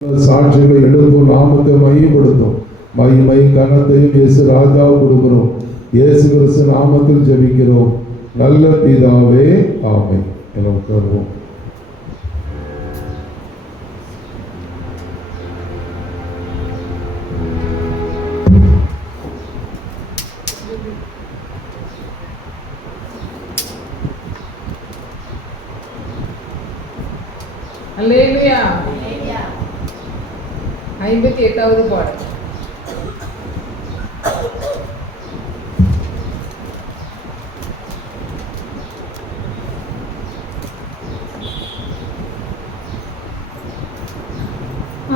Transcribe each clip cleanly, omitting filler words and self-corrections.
சாட்சிகளை எழுப்பும், நாமத்தை மையப்படுத்தும். மகிமை கனத்தையும் இயேசு ராஜா கொடுக்கிறோம். இயேசு கிறிஸ்து நாமத்தில் ஜெபிக்கிறோம் நல்ல பிதாவே, ஆமென். என உட்கார்வோம். அல்லேலூயா. 58வது பாடல்.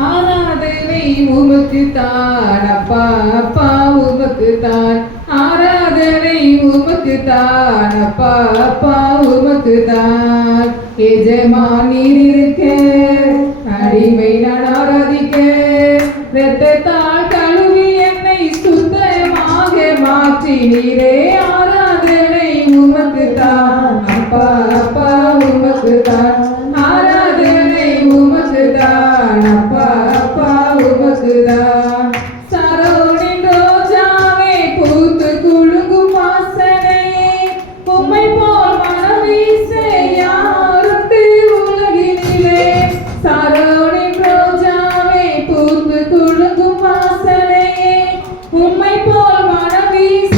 ஆராதனை உமக்கு தான் அப்பா, அப்பா உமக்கு தான். ஆராதனை உமக்கு தான் அப்பா, அப்பா உமக்கு தான். எஜமானீர் இருக்க அடிமை நான் ஆராதிக்க, இரத்தத்தால் கழுவி என்னை சுத்தமாக மாற்றினீரே. ஆராதனை உமக்கு தான் அப்பா, அப்பா உமக்கு தான். ஆராதனை உமக்கு தான் அப்பா, அப்பா உமக்கு தான். சரோனின் ரோஜாவே பூத்து குலுங்கும் வாசனையே, உம்மை போல் மனம் வீச யாருண்டு உலகினிலே. சரோனின் ரோஜாவே பூத்து குலுங்கும் வாசனையே, உம்மை போல் மனம் வீச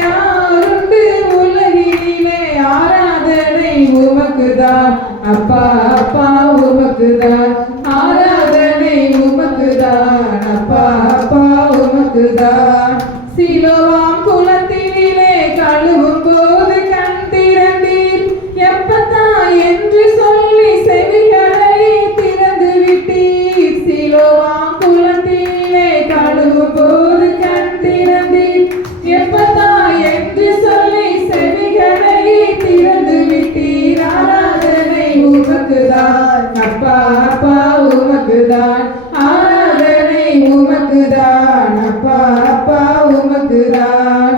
யாருண்டு உலகினிலே. ஆராதனை உமக்கு தான் அப்பா, அப்பா உமக்கு தான். ஆராதனை உமக்கு தான் அப்பா, அப்பா உமக்கு தான். சிலோவாம் குளத்தினிலே கழுவும் போது கண் திறந்தீர், எப்பத்தா என்று சொல்லி செவிகளை திறந்து விட்டீர். சிலோவாம் குளத்தினிலே கழுவும் போது கண் திறந்தீர், எப்பத்தா என்று சொல்லி செவிகளை திறந்து விட்டீர். ஆராதனை உமக்கு தான் அப்பா, அப்பா உமக்கு தான். ஆராதனை உமக்கு தான் அப்பா, அப்பா உமக்கு தான்.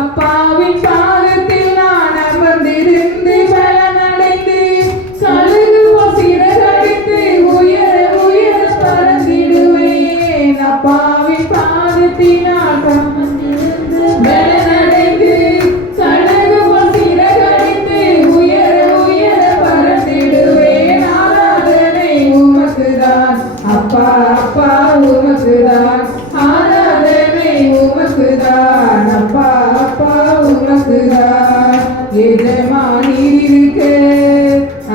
அப்பாவின் பாதத்தில் நான் அமர்ந்திருந்து பலனடைந்து, சலுகு சிறகடித்து உயர உயர பறந்திடுவேன். அப்பாவின் பாதத்தில் நான் அமர்ந்திருந்து பலனடைந்து, சலுகு சிறகடித்து உயர உயர பறந்திடுவேன். ஆராதனை உமக்கு தான் அப்பா, அப்பா உமக்கு தான். ஆராதனை உமக்கு தான் அப்பா, அப்பா உமக்கு தான். எஜமானீர் இருக்க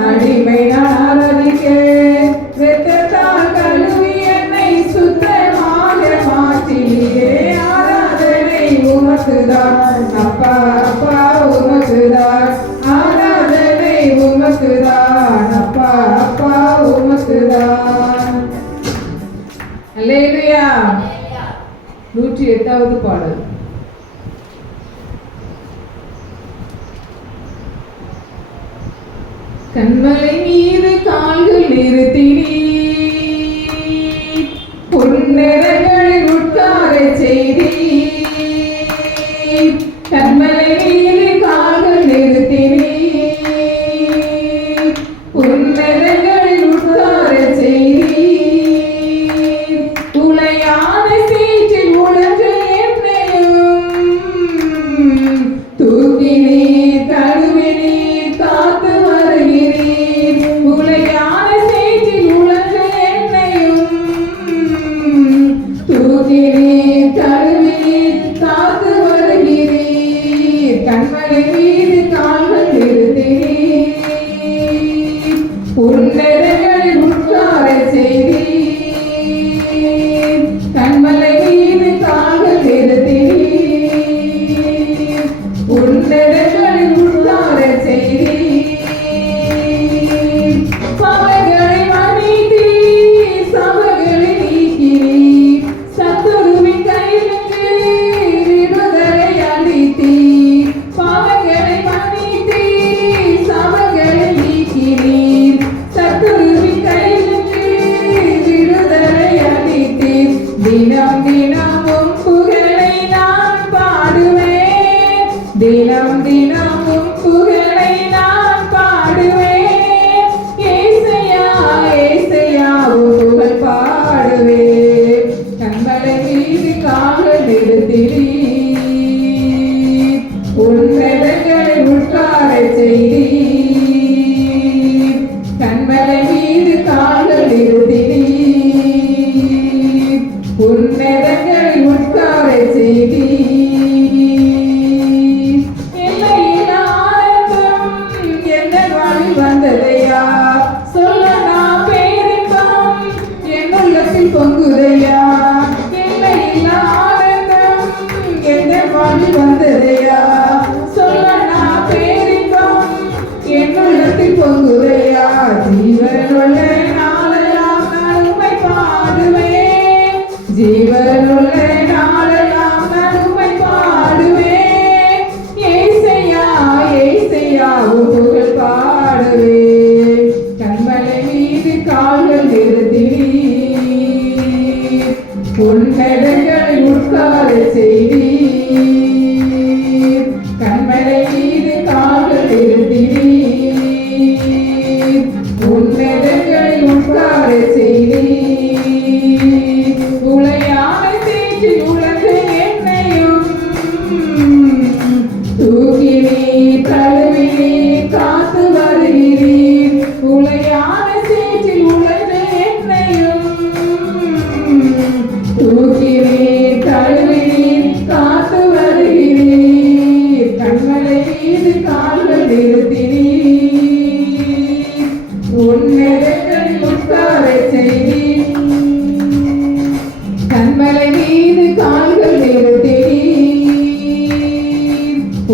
அடிமை நான் ஆராதிக்க, இரத்தத்தால் கழுவி என்னை சுத்தமாக மாற்றினீரே. ஆராதனை உமக்கு தான் அப்பா, அப்பா உமக்கு தான். ஆராதனை உமக்கு தான் அப்பா, அப்பா உமக்கு தான். அல்லேலூயா. 108வது பாடல். கண்மலை மீது கால்கள் நிறுத்தினீர், பொன்னரங்களில் உட்கார செய்தீர். கண்மலை மீது கால்கள் நிறுத்தினீர், பொன்னரங்களில் உட்கார செய்தீர். உளையான சீற்றில் உழன்ற என்னையும் தூக்கினீர், கழுவினீர், காத்து வருகிறீர். உளையான சீற்றில் உழன்ற என்னையும் தூக்கினீர், கழுவினீர், காத்து வருகிறீர். கண்மலை மீது கால்கள் நிறுத்தினீர், உன்னதங்களில் உட்கார செய்தீர். கண்மலை மீது கால்கள் நிறுத்தினீர், உன்னதங்களில் உட்கார செய்தீர். பாவங்களை மன்னித்தீர், சபைகளை நீக்கினீர். சத்துருவின் கையிலிருந்து விடுதலை அளித்தீர். பாவங்களை மன்னித்தீர், சபைகளை நீக்கினீர். சத்துருவின் கையிலிருந்து விடுதலை அளித்தீர். தினம் தினமும் புகழை நான் பாடுவேன், தினம் தினமும் புகழை நான் பாடுவேன். ஏசையா ஏசையா புகழ் உள்ளத்தில் பொங்குதையா எல்லையில்லா ஆனந்தம் எந்த வாழ்வில் வந்ததையா சொல்ல நான் பேரின்பம் என் உள்ளத்தில் பொங்குதையா ஜீவனுள்ள நாளெல்லாம் நான் உம்மை பாடுவேன் ஜீவனுள்ள நாளெல்லாம் நான் உம்மை பாடுவேன் ஏசையா ஏசையா உம் புகழ் பாடுவேன் கண்மலை மீது கால்கள் நிறுத்தினீர் உன்னதங்களில் உட்கார செய்தீர் கண்மலை மீது கால்கள் நிறுத்தினீர் உன்னதங்களில் உட்கார செய்தீர் உளையான சேற்றில் உலக என்னையும் தூக்கினீர் தழுவினீர் காத்து வருகிறீர் உளையான சேற்றில் உலக என்னையும் தூக்கினீர் தழுவினீர் காத்து வருகிறீர் கண்மலை மீது கால்கள் நிறுத்தினீர் உன்னதங்களில் உட்கார செய்தீர் கண்மலை மீது கால்கள் நிறுத்தினீர்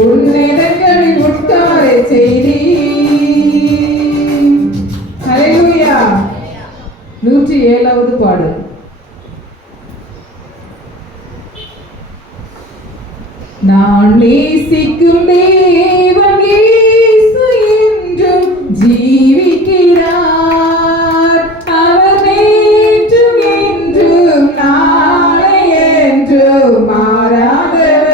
உன்னதங்களில் உட்கார செய்தீர் ஹல்லேலூயா 107வது பாடல் நான் நேசிக்கும் தேவன் இயேசு என்றும் ஜீவிக்கிறார் அவர் நேற்றும் என்றும் நாளை என்றும் மாறாதவர்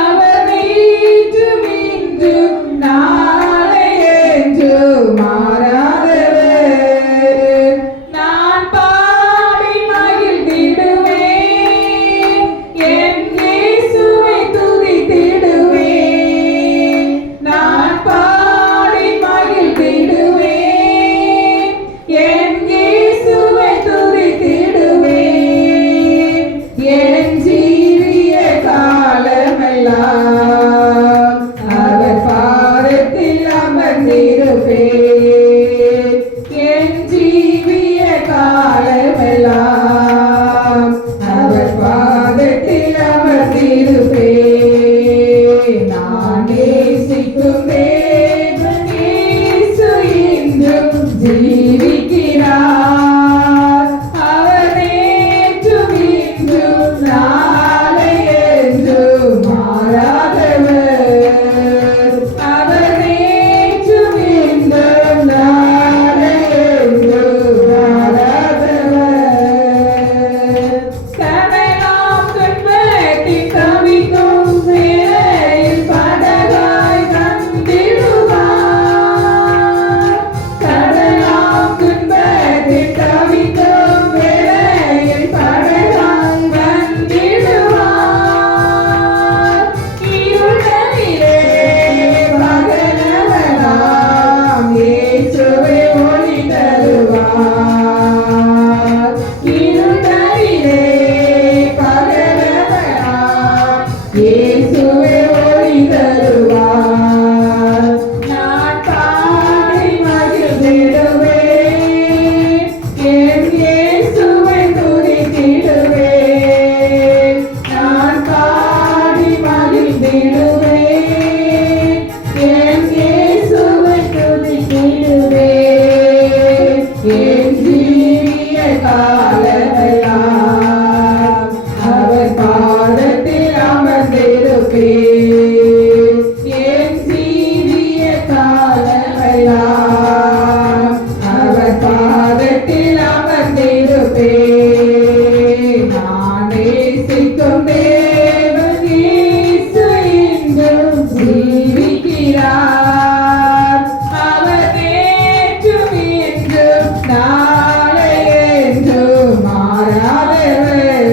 அவர் நேற்றும் என்றும் நாளை என்றும் மாறாதவர் நான் பாடி மகிழ்ந்திடுவேன் என் இயேசுவை துதித்திடுவேன் நான் பாடி மகிழ்ந்திடுவேன் என் இயேசுவை துதித்திடுவேன் என் ஜீவிய காலமெல்லாம் அவர் பாதத்தில் அமர்ந்திருப்பேன் என் ஜீவிய காலமெல்லாம் அவர் பாதத்தில் அமர்ந்திருப்பேன் நான் நேசிக்கும் தேவன் இயேசு என்றும் ஜீவிக்கிறார் அவர் நேற்றும் இன்றும் நாளை என்றும் மாறாதவர் அவர் நேற்றும் இன்றும் நாளை என்றும் மாறாதவர் கடலாம் துன்பத்தில் தவிக்கும் வேளையில் படகாய் வந்திடுவார் கடலாம் துன்பத்தில் தவிக்கும் வேளையில் படகாய் வந்திடுவார் இருளிலே பகலவனாம் இயேசுவே ஒளி தருவார் இருளிலே பகலவனாம் இயேசுவே ஒளி தருவார் நான் பாடி மகிழ்ந்திடுவேன் என் இயேசுவை துதித்திடுவேன் நான் பாடி மகிழ்ந்திடுவேன் என் இயேசுவை துதித்திடுவேன் என் ஜீவிய காலமெல்லாம் அவர் பாதத்தில் அமர்ந்திருப்பேன் என் ஜீவிய காலமெல்லாம் அவர் பாதத்தில் அமர்ந்திருப்பேன் நான் நேசிக்கும் தேவன் இயேசு என்றும் ஜீவிக்கிறார் அவர் நேற்றும் இன்றும் நாளை என்றும் மாறாதவர்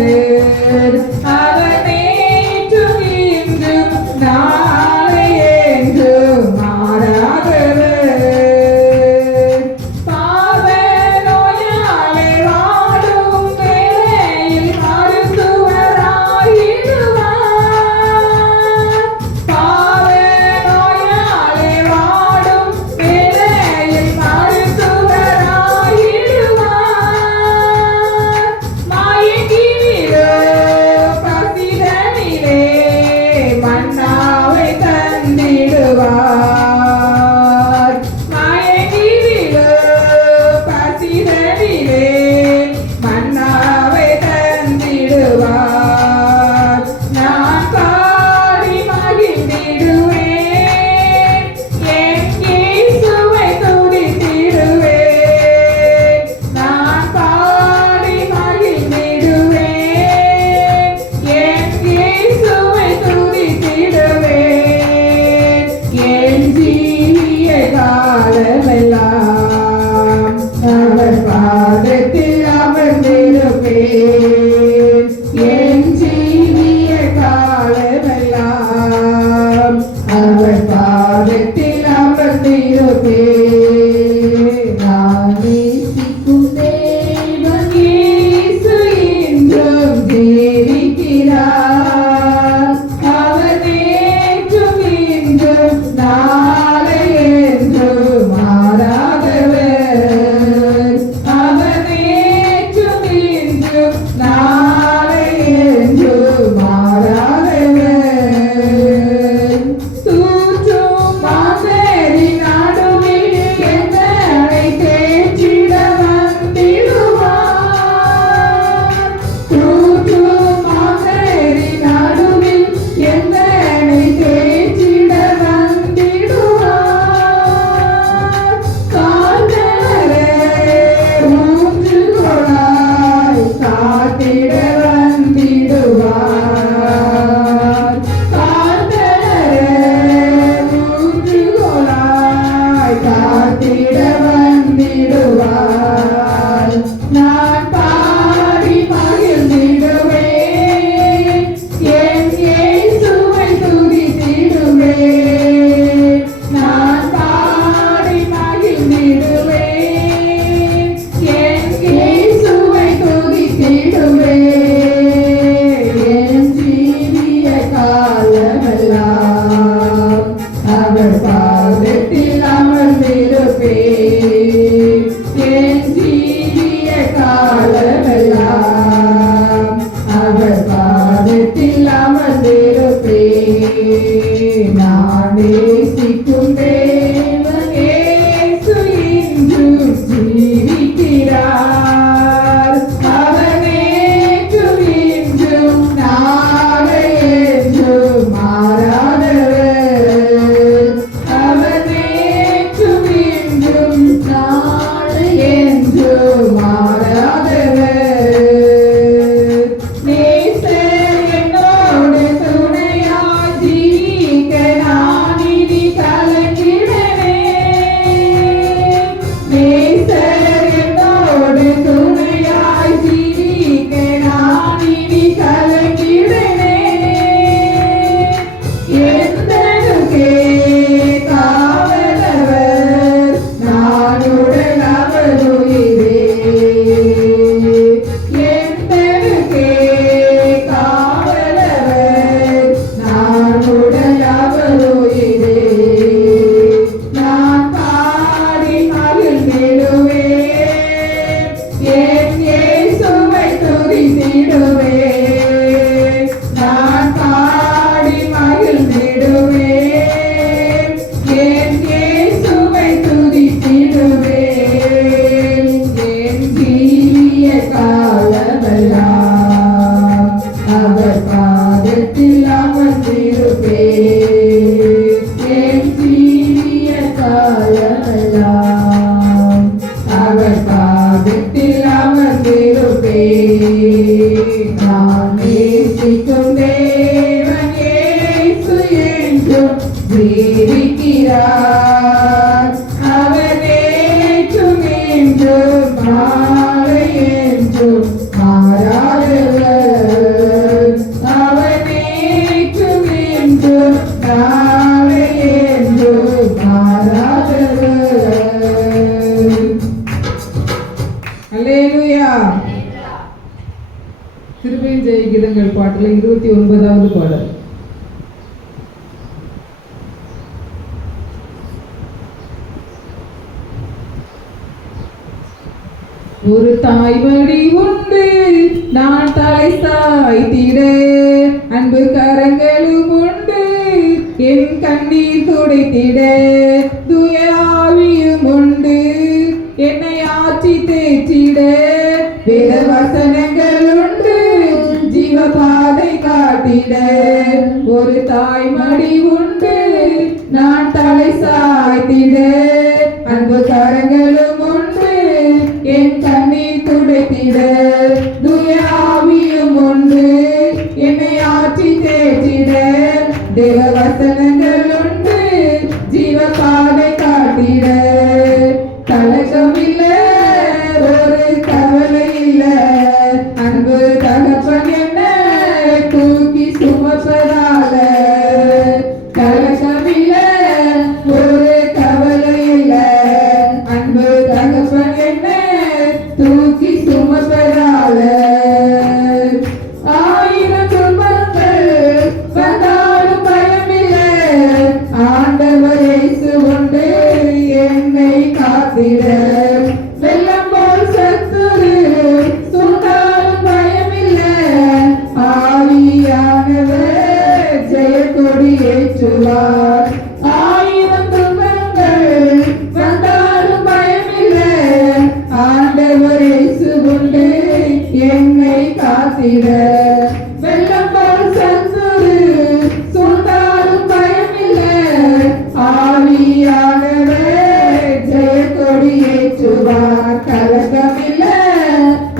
அவர் நேற்றும் இன்றும் நாளை என்றும் மாறாதவர் பாவ நோயாலே வாடும் பாதத்தில் அமர்ந்திருப்பேன் என் ஜீவிய காலமெல்லாம் அவர் பாதத்தில் அமர்ந்திருப்பேன். நான் நேசிக்கும் தேவன் இயேசு என்றும் ஜீவிக்கிறார். அவர் நேற்றும் இன்றும் நாளை என்றும் மாறாதவர். அவர் நேற்றும் இன்றும் நாளை என்றும் மாறாதவர். தூற்றும் மாந்தரின் நடுவில் என்னை தேற்றிட வந்திடுவார். தூற்றும் மாந்தரின் நடுவில் என்னை தேற்றிட வந்திடுவார். காதலரே ஊன்றுகோலாய் காத்திட வந்திடுவார். காதலரே ஊன்றுகோலாய் காத்திட வந்திடுவார். நான் பாடி மகிழ்ந்திடுவேன் என் இயேசுவை துதித்திடுவேன். நான் பாடி மகிழ்ந்திடுவேன் என் இயேசுவை துதித்திடுவேன். என் ஜீவிய காலமெல்லாம் அவர் பாதத்தில் அமர்ந்திருப்பேன். என் ஜீவிய காலமெல்லாம் அவர் பாதத்தில் அமர்ந்திருப்பேன். நான் நேசிக்கும் தேவன் இயேசு இன்றும் ஜீவிக்கிறார். அவர் நேற்றும் இன்றும் நாளை என்றும் மாறாதவர். அவர் நேற்றும் இன்றும் நாளை என்றும் மாறாதவர். நேசர் என்னோடு துணையாய் ஜீவிக்க நான் இனி கலங்கிடனேன். நேசர் என்னோடு துணையாய் ஜீவிக்க நான் இனி கலங்கிடனேன். எந்தனுக்கே காவலவர் நானுடன் அவர் உயிரே. எந்தனுக்கே காவலவர் நானுடன் அவர் உயிரே. நான் பாடி மகிழ்ந்திடுவேன் என் இயேசுவை துதித்திடுவேன். நான் பாடி மகிழ்ந்திடுவேன் என் இயேசுவை துதித்திடுவேன். என் ஜீவிய காலமெல்லாம் அவர் பாதத்தில் அமர்ந்திருப்பேன். என் ஜீவிய காலமெல்லாம் அவர் பாதத்தில் அமர்ந்திருப்பேன். நான் நேசிக்கும் தேவன் இயேசு என்றும் ஜீவிக்கிறார். அவர் நேற்றும் இன்றும் நாளை என்றும் மாறாதவர். அவர் நேற்றும் இன்றும் நாளை என்றும் மாறாதவர். அல்லேலூயா. திரும்பியும் ஜெயிக்கிறங்கள் பாட்டுல 29வது பாடல். ஒரு தாய்மடி உண்டு நான் தலை சாய்த்திட, அன்பு கரங்களும் உண்டு என் கண்ணீர் துடைத்திட, தூய ஆவியும் உண்டு என்னை ஆட்சி தேற்றிட, வேத வசனங்கள் உண்டு ஜீவ பாதை காட்டிட. ஒரு தாய்மடி உண்டு நான் தலை சாய்த்திட, அன்பு கரங்களும் உண்டு என் கண்ணீர் துடைத்திட, தூய ஆவியும் உண்டு என்னை ஆட்சி தேற்றிட, தேவ வசனங்கள் உண்டு ஜீவ பாதை காட்டிட. கலக்கமில்லை ஒரு சுமப்பதால ஆயிரம் துன்பங்கள் வந்தாலும் பயமில்லை. ஆண்டவர் இயேசு உண்டு என்னை காத்திட. வெள்ளம் போல் சத்துரு சூழ்ந்தாலும் பயமில்லை. ஆவியானவர் ஜெயக்கொடி ஏற்றுவார். ஆயிரம் துன்பங்கள் வந்தாலும் பயமில்லை. ஆண்டவர் இயேசு உண்டு என்னை காத்திட. வெள்ளம் போல் சத்துரு சூழ்ந்தாலும் பயமில்லை. ஆவியானவர் ஜெயக்கொடி ஏற்றுவார். கலக்கமில்லை,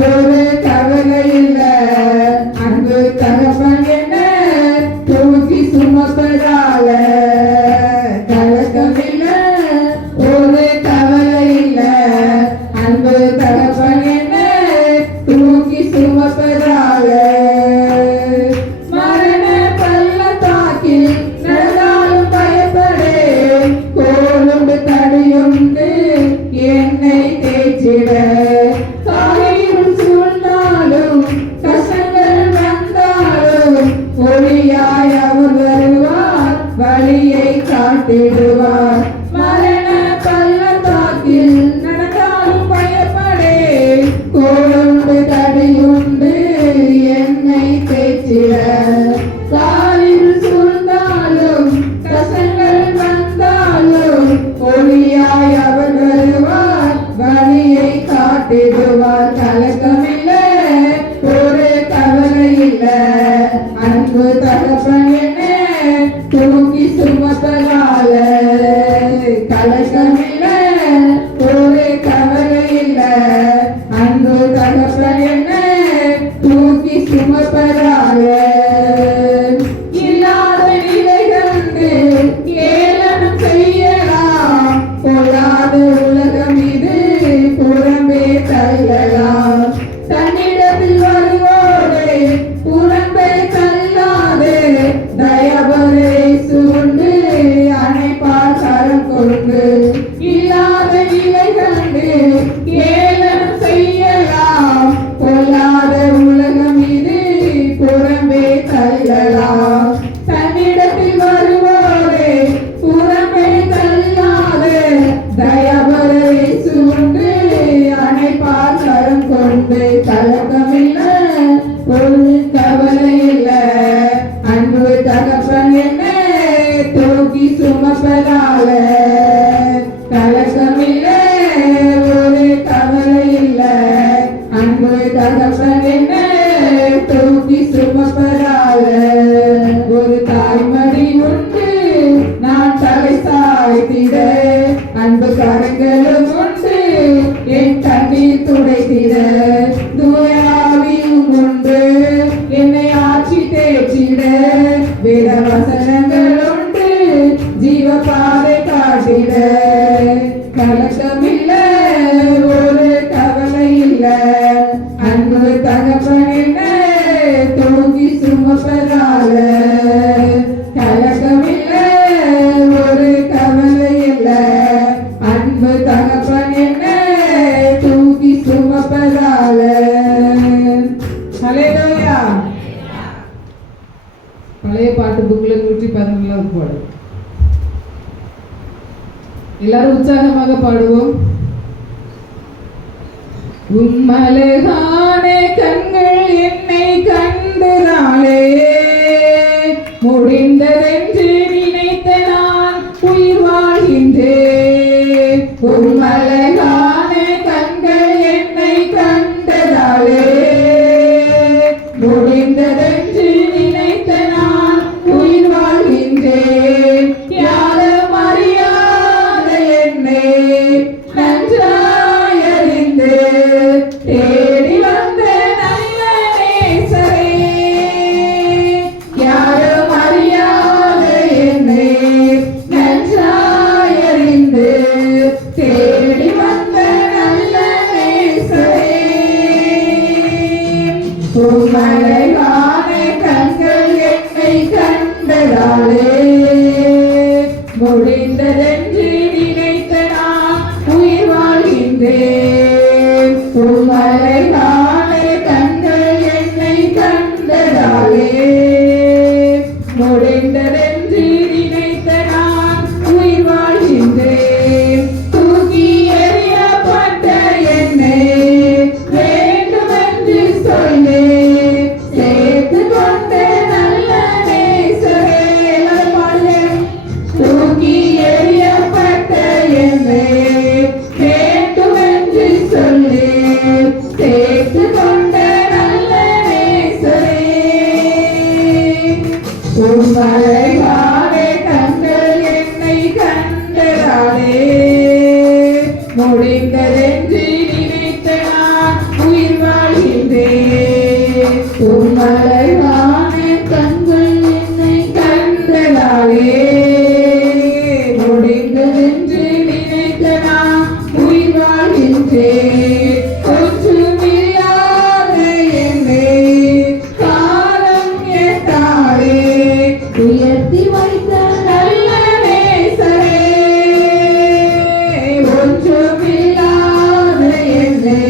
ஒரு கவலை இல்லை. அன்பு தகப்பன் என்ன தூக்கி சுமப்பதால கலக்கமில்லை, ஒரு கவலை இல்லை. அன்பு தகப்பன் என்ன தூக்கி சுமப்பதால மரண பள்ளத்தாக்கில் நடந்தாலும் பயப்படே. கோலுண்டு தடியுண்டு என்னை தேய்ச்சிட. காலையில் சூழ்ந்தாலும் கஷ்டங்கள் வந்தாலும் ஒளியாய் அவர் வருவார், வழியை காட்டிடுவார். மரண பள்ளத்தாக்கில் நடந்தாலும் பயப்படே. கோலுண்டு தடியுண்டு என்னை தேய்ச்சிட. காலில் சூழ்ந்தாலும் கஷ்டங்கள் வந்தாலும் ஒளியாய் அவர் வருவார், வழியை காட்டிடுவார். கலக்கமில்லை, ஒரு கவலை இல்லை. அன்பு தகப்பன் என்ன தூக்கி சுமப்பதால கலக்கமில்லை, ஒரு கவலை இல்லை. அன்பு தகப்பன் என்ன தூக்கி சுமப்பதால இல்லாத நிலைகண்டு ஏளனம் செய்யலாம். பொல்லாத உலகம் இது புறம்பே தள்ளலாம். தன்னிடத்தில் வருவோரை புறம்பே தள்ளாது. தயவரே சுண்டு அணைப்பார் கரம் கொண்டு. இல்லாத நிலை கண்டு ஏளனம் செய்யலாம். பொல்லாத உலகம் இது புறம்பே தள்ளலாம். தன்னிடத்தில் வருவோரே புறம்பே தள்ளாது. தயவரே சுண்டு அணைப்பார் கரம் கொண்டு. கலக்கமில்லை, ஒரு கவலை இல்லை. அன்பு தகப்பன் என்ன தூக்கி சுமப்பதால கலக்கமில்லை, ஒரு கவலை இல்லை. அன்பு தகப்பன் என்ன தூக்கி சுமப்பதால ஒரு தாய்மடி உண்டு நான் தலை சாய்த்திட. அன்பு கரங்களும் உண்டு என் கண்ணீர் துடைத்திட. தூயாவியும் உண்டு என்னை ஆட்சி தேற்றிட. வேத வசனங்கள் உண்டு ஜீவ பாதை காட்டிட. கலக்கமில்லை, ஒரு கவலை இல்லை. அன்பு தகப்பன் என்ன தூக்கி சுமப்பதால கலக்கமில்லை, ஒரு கவலை இல்லை. அன்பு தகப்பன் என்ன தூக்கி சுமப்பதால. ஹல்லேலூயா. பழைய பாட்டு புக்ல 111வது பாடல். எல்லாரும் உற்சாகமாக பாடுவோம். உம்மழகான கண்கள் என்னை கண்டதாலே முடிந்ததென்று நினைத்த நான் உயிர் வாழ்கின்றேன். உம்மழகான கண்கள் என்னை கண்டதாலே முடிந்ததென்று நினைத்த நான் உயிர் வாழ்கின்றேன். யாரும் அறியாத என்னை நன்றாய் அறிந்து தேடி வந்த நல்ல நேசரே. யாரும் அறியாத என்னை நன்றாய் அறிந்து தேடி வந்த நல்ல நேசரே. உம்மழகான கண்கள் என்னை கண்டதாலே முடிந்ததென்று நினைத்த நான் உயிர் வாழ்கின்றேன். உம்மழகான அழகான கண்கள் என்னை கண்டதாலே முடிந்ததென்று நினைத்த நான் உயிர் வாழ்கின்றேன். அழகான கண்கள் என்னை கண்டதாலே முடிந்ததென்று நினைத்த நான் உயிர் வாழ்கின்றேன். ஒன்றுமில்லாத என்னை காலம் எட்டாலே உயர்த்தி வைத்த நல்ல நேசரே. ஒன்றுமில்லாத என்னை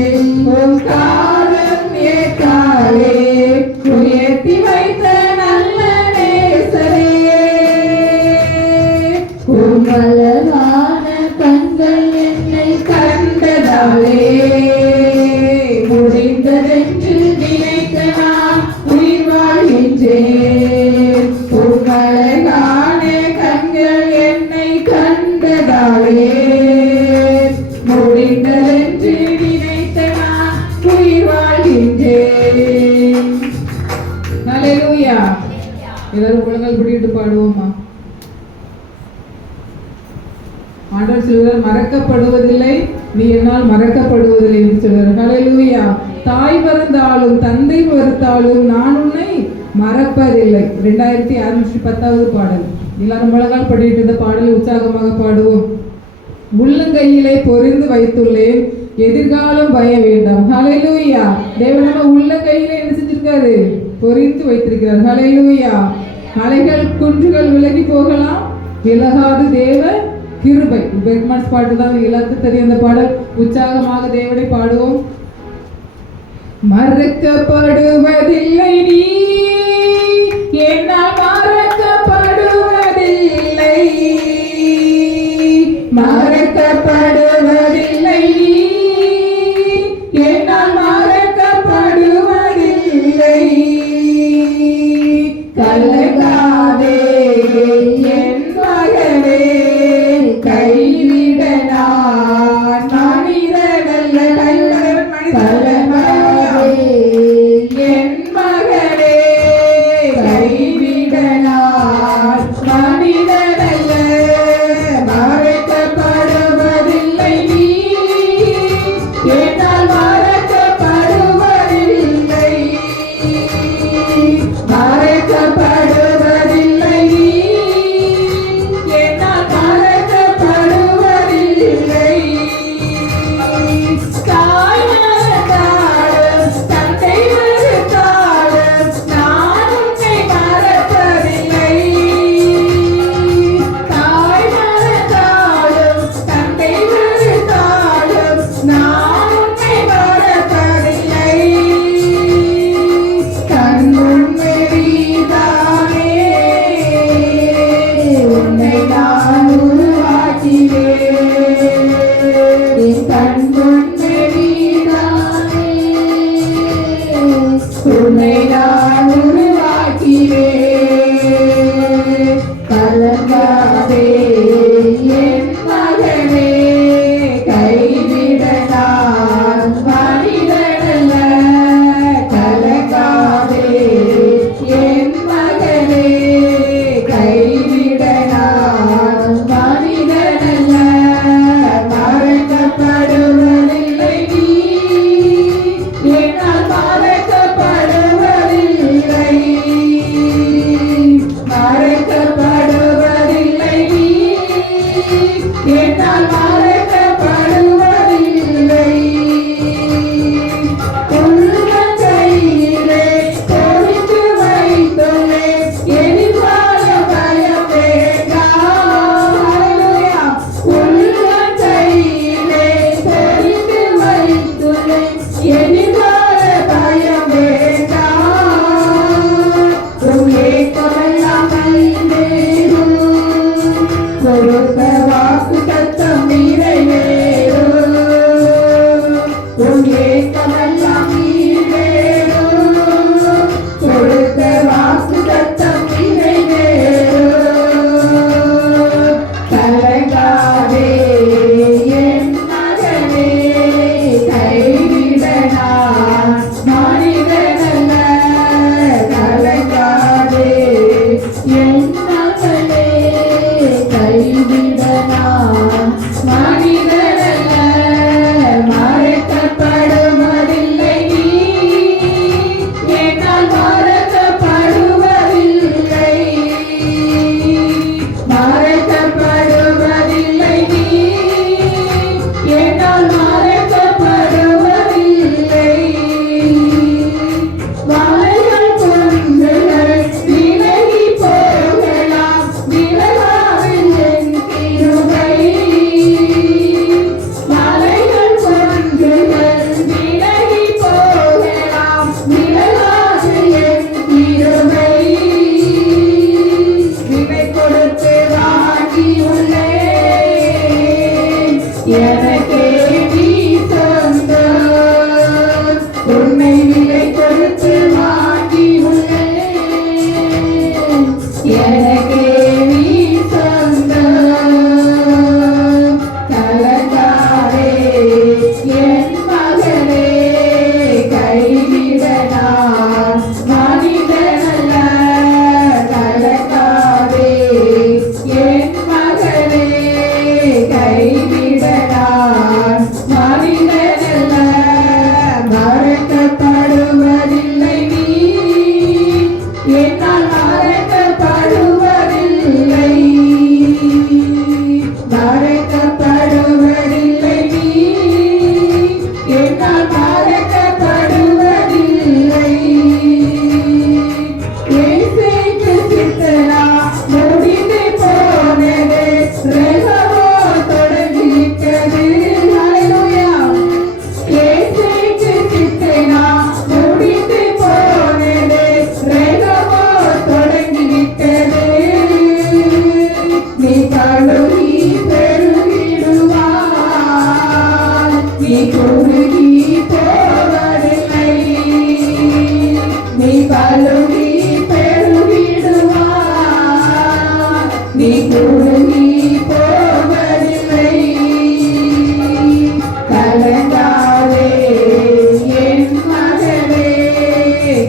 உம் காலம் எட்டாலே உயர்த்தி வைத்த நல்ல நேசரே. உம் அழகான கண்கள் என்னை கண்டதாலே முடிந்ததென்று நினைத்த நான் உயிர் வாழ்கின்றேன். உம் அழகான கண்கள் என்னை கண்டதாலே முடிந்ததென்று நினைத்த நான் உயிர் வாழ்கின்றேன். ஹalleluya. எல்லாரும் முழங்கால் பிடித்து பாடுவோமா? ஆண்டவர் சொல்கிறார், மறக்கப்படுவதில்லை, நீ என்னால் மறக்கப்படுவதில்லை என்று சொல்கிறார். ஹalleluya. தாய் மறந்தாலும் தந்தை மறுத்தாலும் நான் உன்னை மறப்பதில்லை. 2610வது பாடல். எல்லாரும் முழங்கால் படிட்டு இந்த பாடலை உற்சாகமாக பாடுவோம். உள்ளங்கையிலே பொறிந்து வைத்துள்ளேன், எதிர்காலம் பய வேண்டாம். ஹalleluya. தேவன் நம்ம உள்ளங்கையிலே என்ன செஞ்சிருக்காரு? பொறிந்து வைத்திருக்கிறார். ஹalleluya. மலைகள் குன்றுகள் விலகி போகலாம், விலகாது தேவ கிருபை. பெர்க்மன்ஸ் பாட்டு தான் எல்லாத்துக்கும் தெரியும் அந்த பாடல். உற்சாகமாக தேவனை பாடுவோம். மறக்கப்படுவதில்லை நீ, என்னால் மறக்கப்படுவதில்லை. மறக்கப்படுவதில்லை நீ, என்னால் மறக்கப்படுவதில்லை. கலங்காதே என் மகனே, கைவிட நான் மனிதனல்ல. கலங்காதே என் மகனே, கைவிட நான் மனிதனல்ல. மறக்கப்படுவதில்லை நீ, என்னால் மறக்கப்படுவதில்லை. மறக்கப்படுவதில்லை நீ, என்னால் மறக்கப்படுவதில்லை. தாய் மறந்தாலும் தந்தை மறுத்தாலும் நான் உன்னை மறப்பதில்லை. தாய் மறந்தாலும் தந்தை மறுத்தாலும் நான் உன்னை மறப்பதில்லை. கண்முன்னே நீதானே, உன்னை நான் உருவாக்கினேன். என் கண்முன்னே நீதானே, உன்னை நான் உருவாக்கினேன். கலங்காதே என் மகனே, கைவிட நான் மனிதனல்ல. கலங்காதே என் மகனே, கைவிட நான் மனிதனல்ல. மறக்கப்படுவதில்லை நீ, என்னால் மறக்கப்படுவதில்லை. மறக்கப்படுவதில்லை நீ, என்னால் மறக்கப்படுவதில்லை. உள்ளங்கையிலே பொறித்து வைத்துள்ளேன், எதிர்காலம் பயம் வேண்டாம். ஹalleluya. உள்ளங்கையிலே பொறித்து வைத்துள்ளேன், எதிர்கால பயம் கொடுத்து வாங்கியுள்ளேன். எனக்கே நீ சொந்தம். கலங்காதே என் மகனே, கைவிட நான் மனிதனல்ல. கலங்காதே என் மகனே, கைவிட நான் மனிதனல்ல. மறக்கப்படுவதில்லை நீ, என்னால் மறக்கப்படுவதில்லை. மறக்கப்படுவதில்லை நீ, என்னால் மறக்கப்படுவதில்லை. இயேசுவுக்கு சித்தனா முடிந்து போனது, ரெகவோ தொடங்கிவிட்டது. ஹல்லேலூயா. இயேசுவுக்கு சித்தனா முடிந்து போனது, ரெகவோ தொடங்கிவிட்டது. நீ கழுவி பெருகிடுவாய், நீ குறுகி போவதில்லை. நீ கழுவி பெருகிடுவாய், நீ குறுகி போவதில்லை. கலங்காதே என் மகனே,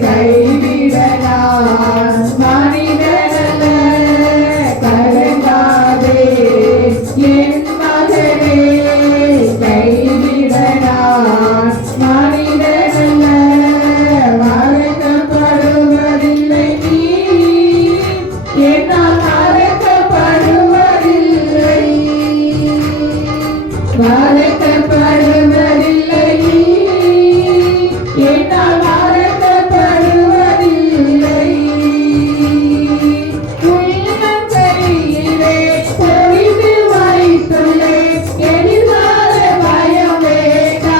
கைவிட நான் மனிதனல்ல. கலங்காதே என் மகனே, கைவிட நான் மனிதனல்ல. மறக்கப்படுவதில்லை நீ, என்னால் மறக்கப்படுவதில்லை. மறக்கப்படுவதில்லை நீ, என்னால் மறக்கப்படுவதில்லை. உள்ளங்கையிலே பொழிந்து வைத்துள்ளேன், எதிர்கால பயம் வேண்டாம்.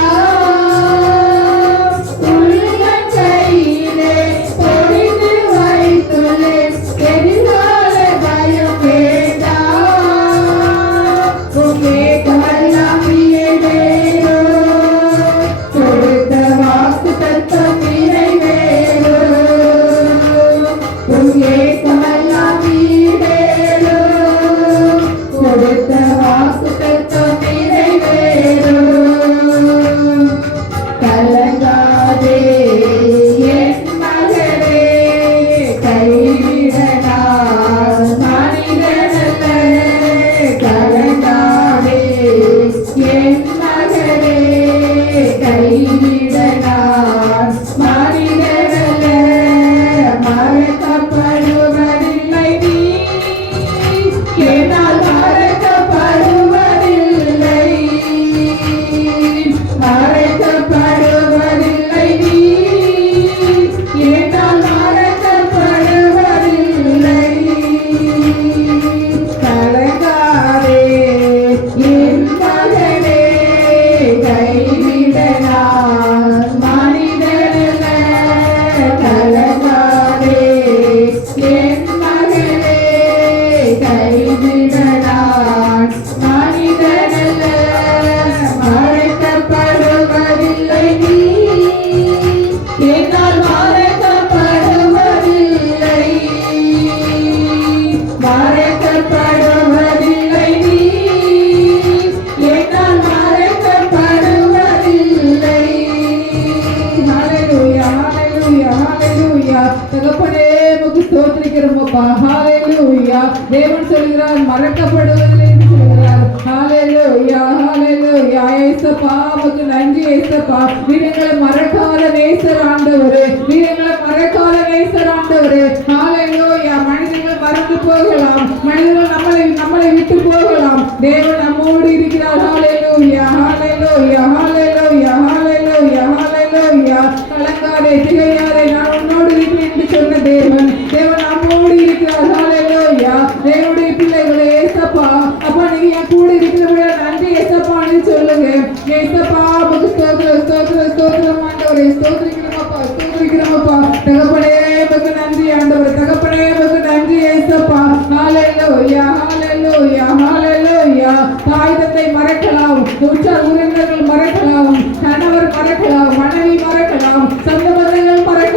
உள்ளங்கையிலே பொழிந்து வைத்துள்ளேன், எதிர்கால பயம் வேண்டாம். உங்கே கவலாம் நிறைவேறும், கொடுத்த வாக்குத்தத்தம் நிறைவேறும். உங்கே கவலாம் நிறைவேறும், கொடுத்த வாக்குத்தத்தம் நிறைவேறும். கலங்காதே என் மகனே, கைவிட நான் மனிதனல்ல. கலங்காதே என் மகனே, கைவிட நான் மனிதனல்ல. மறக்கப்படுவதில்லை நீ, என்னால் மறக்கப்படுவதில்லை. மறக்கப்படுவதில்லை நீ, என்னால் மறக்கப்படுவதில்லை. கலங்காதே என் மகனே, கைவிட நான் மனிதனல்ல. கலங்காதே என் மகனே, கைவிட நான் மனிதனல்ல. மறக்கப்படுவதில்லை நீ, என்னால் மறக்கப்படுவதில்லை. மறக்கப்படுவதில்லை நீ, என்னால் மறக்கப்படுவதில்லை. ஹல்லேலூயா, ஹல்லேலூயா, ஹல்லேலூயா. தகப்பனே உமக்கு ஸ்தோத்திரிக்கிறோமப்பா. ஹல்லேலூயா. தேவன் சொல்கிறார் மறக்கப்படுவதில்லை என்று சொல்கிறார். ஹல்லேலூயா, ஹல்லேலூயா. ஏசப்பா உமக்கு நன்றி ஏசப்பா. வீரங்களை மறக்காத நேசர் ஆண்டவரே, வீரங்களை மறக்காத நேசர் ஆண்டவரே. ஹல்லேலூயா. மனிதர்கள் மறந்து போகலாம், மனிதர்கள் நம்மளை விட்டு போகலாம், தேவன் நம்மோடு இருக்கிறார். ஹல்லேலூயா, ஹல்லேலூயா, ஹல்லேலூயா, ஹல்லேலூயா, ஹல்லேலூயா. கலங்காதே, திகையாதே, நான் உன்னோடு இருக்கிறேன் என்று சொன்ன தேவன் நம்மோடு இருக்கிறார். ஹல்லேலூயா. தேவனுடைய பிள்ளைகளே, ஏசப்பா அப்பா நீங்க என் கூட இருக்கிறவங்க நன்றி ஏசப்பான்னு சொல்லுங்க. ஏசப்பா உமக்கு ஸ்தோத்திரம், ஸ்தோத்திரம், ஸ்தோத்திரம் ஆண்டவரே. ஸ்தோத்திரிக்கிறோமப்பா, ஸ்தோத்திரிக்கிறோமப்பா. தகப்பனே உமக்கு நன்றி ஆண்டவரே. தகப்பனே உமக்கு நன்றி ஏசப்பா. ஹல்லேலூயா, ஹல்லேலூயா, ஹல்லேலூயா. தாய் தந்தை மறக்கலாம், உற்றார் உறவினர்கள் மறக்கலாம், கணவர் மறக்கலாம், மனைவி மறக்கலாம், சொந்த பந்தங்கள் மறக்கலாம்.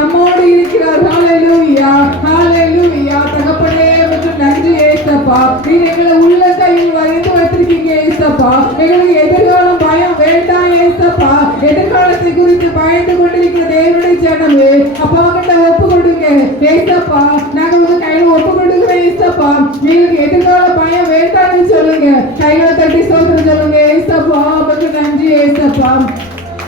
நம்மோடு இருக்கிறார். ஹalleluya ஹalleluya. தகப்பனே உமக்கு நன்றி ஏசப்பா. நீர் எங்களை உள்ள கையில் வரைந்து வைத்திருக்கீங்க ஏசப்பா. எங்களுக்கு எதிர்காலம் பயம் வேண்டாம் ஏசப்பா. எதிர்காலத்தை குறித்து பயந்து கொண்டிருக்கிற தேவனுடைய ஜனமே அப்பா கிட்ட ஒப்பு கொடுங்க ஏசப்பா. நாங்க உங்க கையில ஒப்பு கொடுக்கிறோம் ஏசப்பா. எங்களுக்கு எதிர்கால பயம் வேண்டாம்னு சொல்லுங்க. கைகளை தட்டி சோதனை சொல்லுங்க ஏசப்பா. உமக்கு நன்றி ஏசப்பா.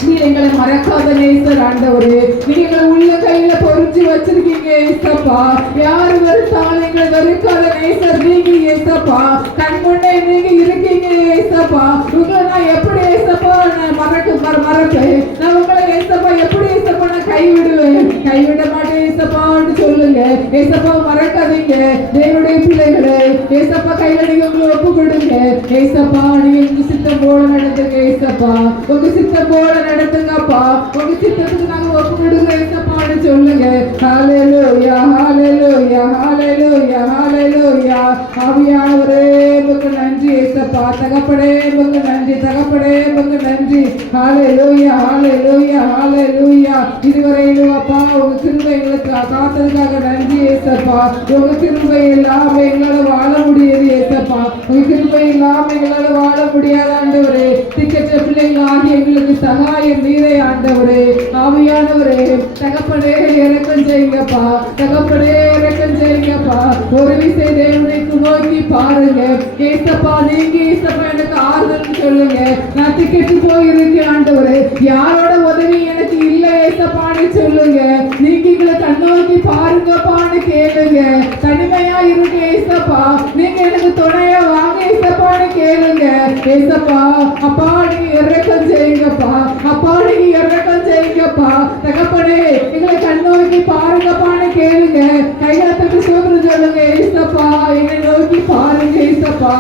நீர் எங்களை மறக்காத நேசர் ஆண்டவரே. நீங்க எங்களை உள்ள கையில பொறிச்சு வச்சிருக்கீங்க ஏசப்பா. யாரு வெறுத்தாலும் எங்களை வெறுக்காத நேசர் நீங்க ஏசப்பா. கண் முன்னே நீங்க இருக்கீங்க ஏசப்பா. உங்களை நான் எப்படி ஏசப்பா நான் மறப்பேன். நான் உங்களை ஏசப்பா எப்படி ஏசப்பா நான் கைவிடுவேன். கைவிட மாட்டேன் ஏசப்பான்னு சொல்லுங்க ஏசப்பா. மறக்காதீங்க தேவனுடைய பிள்ளைகளே. ஏசப்பா கையில நீங்க உங்களை ஒப்பு கொடுங்க ஏசப்பா. நீங்க உங்க சித்தம் போல நடந்துங்க ஏசப்பா. உங்க சித்தம் போல நடத்துங்கப்பா. உங்க சித்தத்துக்கு நாங்க ஒப்பு கொடுங்க ஏசப்பான்னு சொல்லுங்க. ஹalleluya ஹalleluya ஹalleluya ஹalleluya. ஆவியானவரே உமக்கு நன்றி ஏசப்பா. தகப்பனே உமக்கு நன்றி. தகப்பனே உமக்கு நன்றி. ஹalleluya ஹalleluya ஹalleluya. இதுவரையிலும் அப்பா உங்க கிருபை எங்களுக்கு காத்ததுக்காக நன்றி ஏசப்பா. உங்க கிருபை இல்லாம எங்களால வாழ முடியாது ஏசப்பா. உங்க கிருபை இல்லாம எங்களால வாழ முடியாது ஆண்டவரே. திக்கற்ற பிள்ளைகளாகி எங்களுக்கு சகாயம் நீரே ஆண்டவரே. ஆவியானவரே தகப்பனே இறக்கம் செய்யுங்கப்பா. தகப்பனே இறக்கம் செய்யுங்கப்பா. ஒரு விசை தேவனை நோக்கி பாருங்க ஏசப்பா. நீங்க ஏசப்பா எனக்கு ஆறுதல் சொல்லுங்க. நான் திக்கெட்டு போயிருக்கேன் ஆண்டவரே. யாரோட உதவி எனக்கு இல்ல ஏசப்பான்னு சொல்லுங்க. நீங்க எங்களை கண்ணோக்கி பாருங்கப்பான்னு கேளுங்க. தனிமையா இருக்க ஏசப்பா. நீங்க எனக்கு துணையா வாங்க ஏசப்பான்னு கேளுங்க ஏசப்பா. அப்பா நீங்க இறக்கம் செய்யுங்கப்பா. அப்பா நீங்க இறக்கம் செய்யுங்கப்பா. தகப்பனே எங்களை கண்ணோக்கி பாருங்கப்பான்னு கேளுங்க. கைகாலத்துக்கு சோதனை சொல்லுங்க ஏசப்பா. என்னை நோக்கி பாருங்க ஏசப்பா.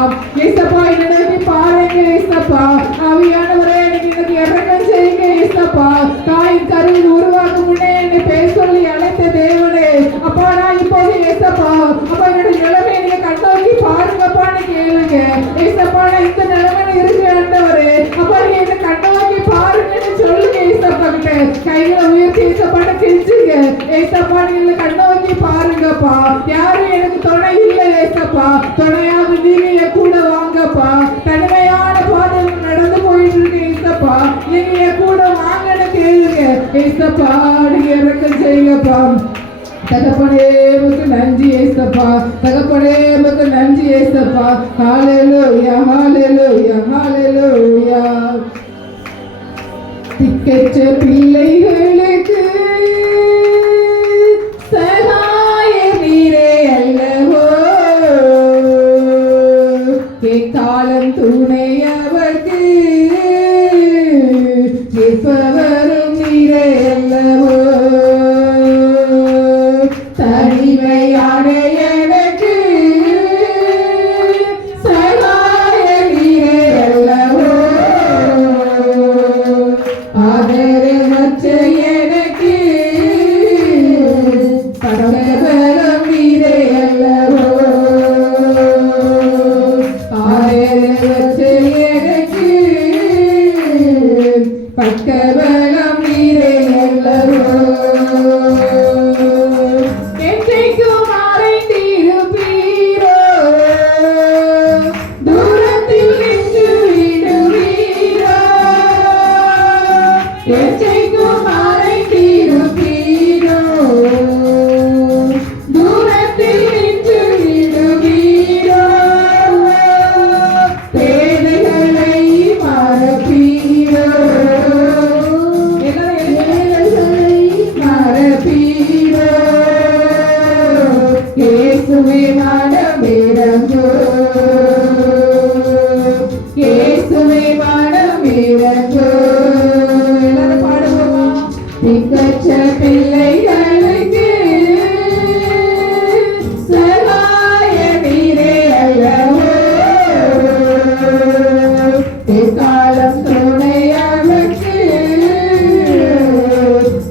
ஏசப்பா என்னை நோக்கி பாருங்க ஏசப்பா. ஆவியானவரே எனக்கு இறக்கம் செய்யுங்க ஏசப்பா. தாயின் கருவில் உருவாக்கும் முன்னே என்னை பேர் சொல்லி அழைத்த தேவனே அப்பா. நான் இப்போது ஏசப்பா அப்பா என்னுடைய நிலைமை நீங்க கண்ணோக்கி பாருங்கப்பான்னு கேளுங்க ஏசப்பா. நான் இந்த நிலைமையில இருக்கு ஆண்டவரே. அப்பா நீங்க என்ன கண்ணோக்கி பாருங்கன்னு சொல்லுங்க ஏசப்பா கிட்ட. கைகளை உயர்த்தி ஏசப்பான்னு கெஞ்சுங்க ஏசப்பா. நீங்க கண்ணோக்கி பாருங்கப்பா. யாரும் எனக்கு துணை இல்லை ஏசப்பா. துணையாக நீங்க என் கூட வாங்கப்பா. தனிமையான பாதையில் நடந்து போயிட்டு இருக்கேன் ஏசப்பா. நீங்க என் கூட வாங்கன்னு கேளுங்க ஏசப்பா. நீங்க இறக்கம் செய்யுங்கப்பா. தகப்பனே உமக்கு நன்றி ஏசப்பா. தகப்பனே உமக்கு நன்றி ஏசப்பா. ஹalleluya ஹalleluya ஹalleluya. திக்கற்ற பிள்ளைகளுக்கு சகாய நீரே அல்லவோ. காலம் துணையவர்க்கு நிற்பவரும் நீரே அல்லவோ. தனிமையான எனக்கு சகாய நீரே அல்லவோ. ஆதரவற்ற எனக்கு பரவலம் நீரே அல்லவோ. ஆதரவற்ற எனக்கு பக்கபலம் நீரே அல்லவோ. என்றைக்கும் மறைந்திருப்பீரோ. தூரத்தில் நின்று விடுவீரோ. என்றைக்கும் மறைந்திருப்பீரோ. தூரத்தில் நின்று விடுவீரோ. பேதைகளை மறப்பீரோ. மறப்பீரோ. இயேசுவே மனமிரங்கோ. இயேசுவே மனமிரங்கோ. எல்லாரும் பாடுவோமா? திக்கற்ற பிள்ளைகளுக்கு சகாய நீரே அல்லவோ. காலம் துணையவர்க்கு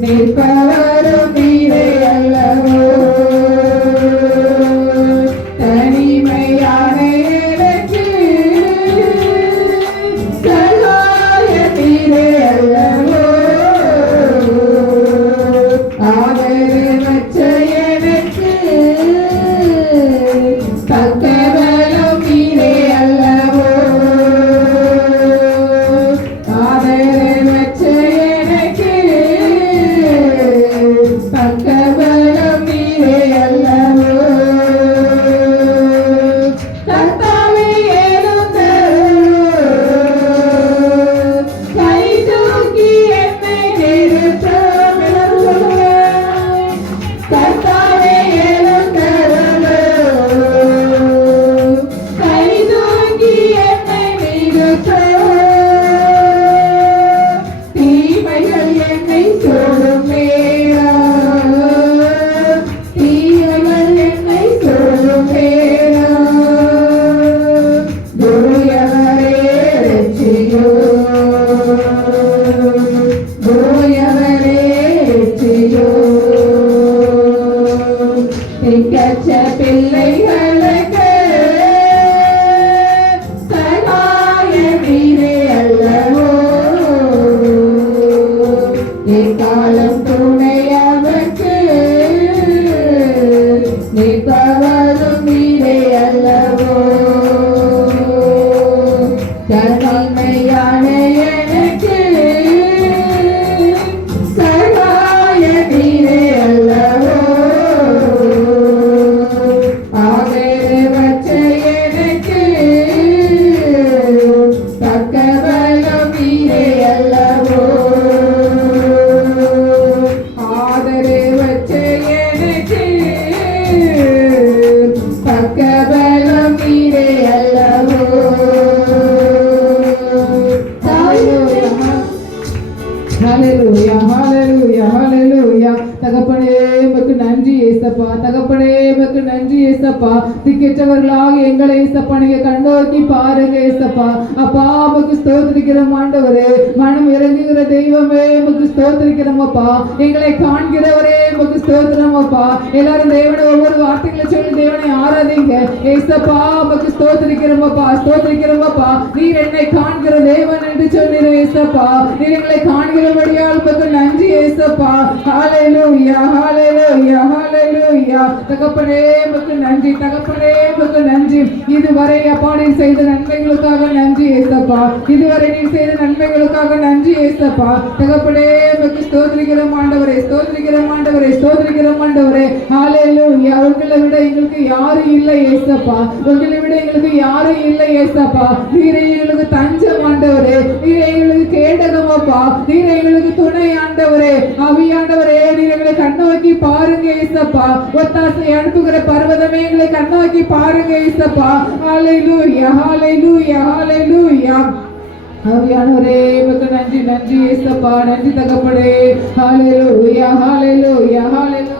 நிற்பவரும் நீரே அல்லவோ. தனிமையான எனக்கு சகாய ஹalleluya ஹalleluya ஹalleluya. தகப்பனே உமக்கு நன்றி இயேசப்பா, தகப்பனே உமக்கு நன்றி இயேசப்பா. திக்கற்றவர்களாக எங்களை இயேசப்பா நீங்க கண்ணோக்கி பாருங்க இயேசப்பா. அப்பா உமக்கு ஸ்தோத்திரிக்கிறோம் ஆண்டவரே, மனம் இறங்குகிற தெய்வமே உமக்கு ஸ்தோத்திரிக்கிறோம் அப்பா. எங்களை காண்கிறவரே உமக்கு ஸ்தோத்திரம் அப்பா. எல்லாரும் தேவனை ஒவ்வொரு வார்த்தைகளை சொல்லி தேவனை ஆராதிங்க. இயேசப்பா உமக்கு ஸ்தோத்திரிக்கிறோம் அப்பா, ஸ்தோத்திரிக்கிறோம் அப்பா. நீர் என்னை காண்கிற தேவன் என்று சொன்னீர் இயேசப்பா. நீர் எங்களை காண்கிறபடியால் உமக்கு நன்றி இயேசப்பா. ஹalleluya ஹalleluya ஹalleluya. தகப்பனே உமக்கு நன்றி, தகப்பனே உமக்கு நன்றி. இதுவரை அப்பா நீர் செய்த நன்மைகளுக்காக நன்றி இயேசப்பா. இதுவரை நீர் செய்த நன்மைகளுக்காக நன்றி இயேசப்பா. தகப்பனே உமக்கு ஸ்தோத்திரிக்கிறோம் ஆண்டவரே, ஸ்தோத்திரிக்கிறோம் ஆண்டவரே, ஸ்தோத்திரிக்கிறோம் ஆண்டவரே. ஹalleluya. உங்களை விட எங்களுக்கு யாரும் இல்லை இயேசப்பா, உங்களை விட எங்களுக்கு யாரும் இல்லை இயேசப்பா. நீரே எங்களுக்கு தஞ்சம் ஆண்டவரே, நீரே எங்களுக்கு கேடகம் அப்பா, நீரே எங்களுக்கு துணை ஆண்டவரே. ஆவியாண்டவரே நீர் எங்களை கண்ணோக்கி பாருங்க இயேசப்பா. ஒத்தாசை அனுப்புகிற பர்வதமே எங்களை கண்ணோக்கி பாருங்க இயேசப்பா. ஹalleluya ஹalleluya ஹalleluya. ஆவியானவரே உமக்கு நன்றி நன்றி இயேசப்பா, நன்றி தகப்பனே. ஹalleluya ஹalleluya ஹalleluya.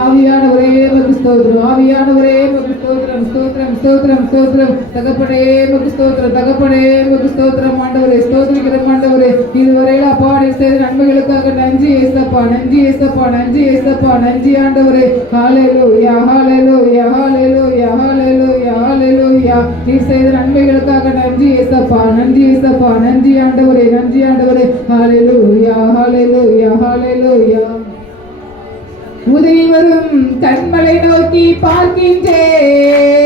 ஆவியானவரே உமக்கு ஸ்தோத்திரம், ஆவியானவரே உமக்கு ஸ்தோத்திரம், ஸ்தோத்திரம் ஸ்தோத்திரம் ஸ்தோத்திரம். தகப்பனே உமக்கு ஸ்தோத்திரம், தகப்பனே உமக்கு ஸ்தோத்திரம் ஆண்டவரே, ஸ்தோத்திரிக்கிறோம் ஆண்டவரே. இதுவரையில அப்பா நீர் செய்த நன்மைகளுக்காக நன்றி இயேசப்பா, நன்றி இயேசப்பா, நன்றி இயேசப்பா, நன்றி ஆண்டவரே. ஹalleluya ஹalleluya ஹalleluya ஹalleluya ஹalleluya. நீர் செய்த நன்மைகளுக்காக நன்றி இயேசப்பா, நன்றி இயேசப்பா, நன்றி ஆண்டவரே, நன்றி ஆண்டவரே. ஹalleluya ஹalleluya ஹalleluya. உதவி வரும் கண்மலை நோக்கி பார்க்கின்றேன்,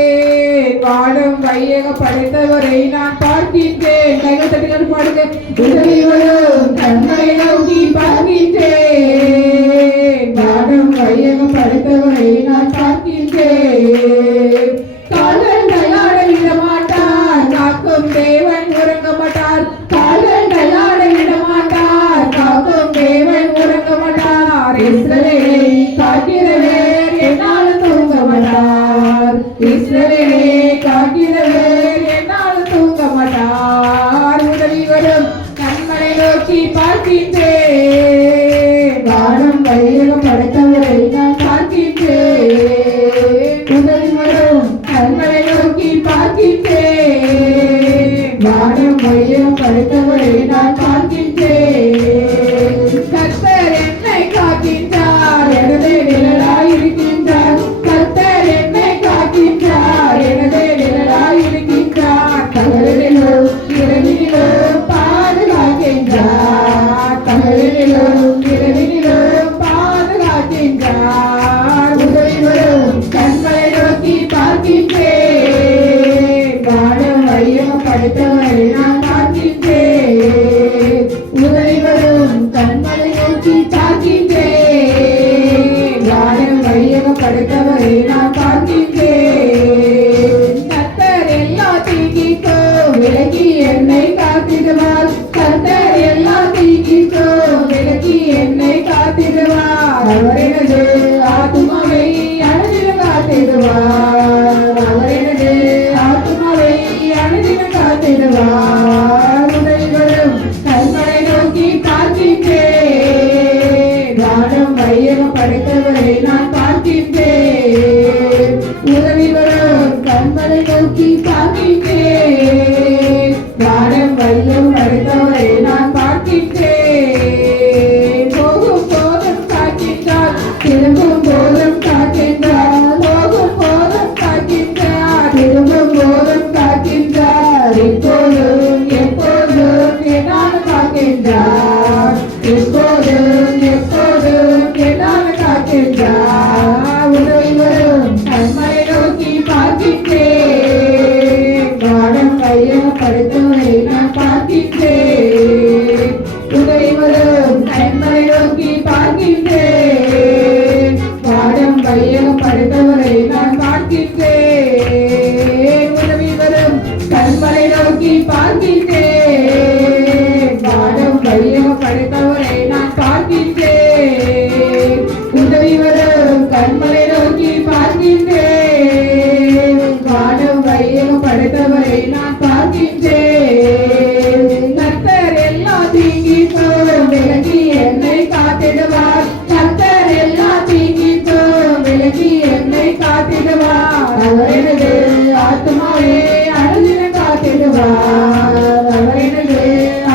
வானம் வையக படைத்தவரை நான் பார்க்கின்றேன். கைகள் தட்டினால் பாடுங்க. உதவி வரும் கண்மலை நோக்கி பார்க்கின்றேன், வானம் வையக படைத்தவரை நான் பார்க்கின்றேன். கால்கள் தள்ளாட விட மாட்டார், காக்கும் தேவன் உறங்க மாட்டார். கால்கள் தள்ளாட விட மாட்டார், காக்கும் தேவன் உறங்க மாட்டார். இஸ்ரவேலை காக்கிறவர் என்னாலும் தூங்க மாட்டார், இஸ்ரவேலை காக்கிறவர் என்னாலும் தூங்க மாட்டார். உதவி வரும் கண்மலை நோக்கி பார்க்கின்றேன், வானம் வையகம் படைத்தவரை நான் பார்க்கின்றேன். உதவி வரும் கண்மலை நோக்கி பார்க்கின்றேன், வானம் வையகம் படைத்தவரை நான் பார்க்கின்றேன். கர்த்தர் என்னை காக்கின்றார், எனது நிழலாயிருக்கின்றார். கர்த்தர் என்னை காக்கின்றார், எனது நிழலாயிருக்கின்றார். தகவலிலும் இரவிலும் பாதுகாக்கின்றார், தகவலிலும் இரவிலும் பாதுகாக்கின்றார். உதவி வரும் கண்மலை நோக்கி பார்க்கின்றேன், வானம் வையம் படைத்தவரை நான் பார்க்கின்றேன். உதவி வரும் கண்மலை நோக்கி பார்க்கின்றேன், வானம் வையம் படைத்தவரை நான் பார்க்கின்றேன். கர்த்தர் எல்லா தீங்கிக்கும் விலகி என்னை காத்திடுவார், கர்த்தர் எல்லா தீங்கிக்கும் விலகி என்னை காத்திடுவார். அவர் எனது ஆத்துமாவை அனுதினம் காத்திடுவார், அவர் எனது ஆத்துமாவை அனுதினம் காத்திடுவார். உதவி வரும் கண்மலை நோக்கி பார்க்கின்றேன், வானம் வையகம் படைத்தவரை நான் பார்க்கின்றேன். உதவி வரும் கண்மலை நோக்கி பார்க்கின்றேன், வானம் வையம் படைத்தவரை நான் பார்க்கின்றேன். போகும் போதும் காக்கின்றார், திரும்பும் போதும் காக்கின்றார். போகும் போதும் காக்கின்றார், திரும்பும் போதும் காக்கின்றார். இப்போதும் எப்போதும் என்னால் காக்கின்றார், இப்போதும் எப்போதும் என்னால் காக்கின்றார். உதவி வரும் கண்மலை நோக்கி பார்க்கின்றேன், வானம் வையம் படைத்தவரை நான் பார்க்கின்றேன். உதவி வரும் கண்மலை நோக்கி பார்க்கின்றேன், வானம் வையம் படைத்தவரை நான் பார்க்கின்றேன். உதவி வரும் கண்மலை நோக்கி பார்க்கின்றேன், வானம் வையம் காத்திடுவார். கர்த்தர் எல்லா தீங்கிற்கும் விலக்கி என்னை காத்திடுவார். அவர் எனது ஆத்துமாவே அனுதினம் காத்திடுவார். அவர் எனது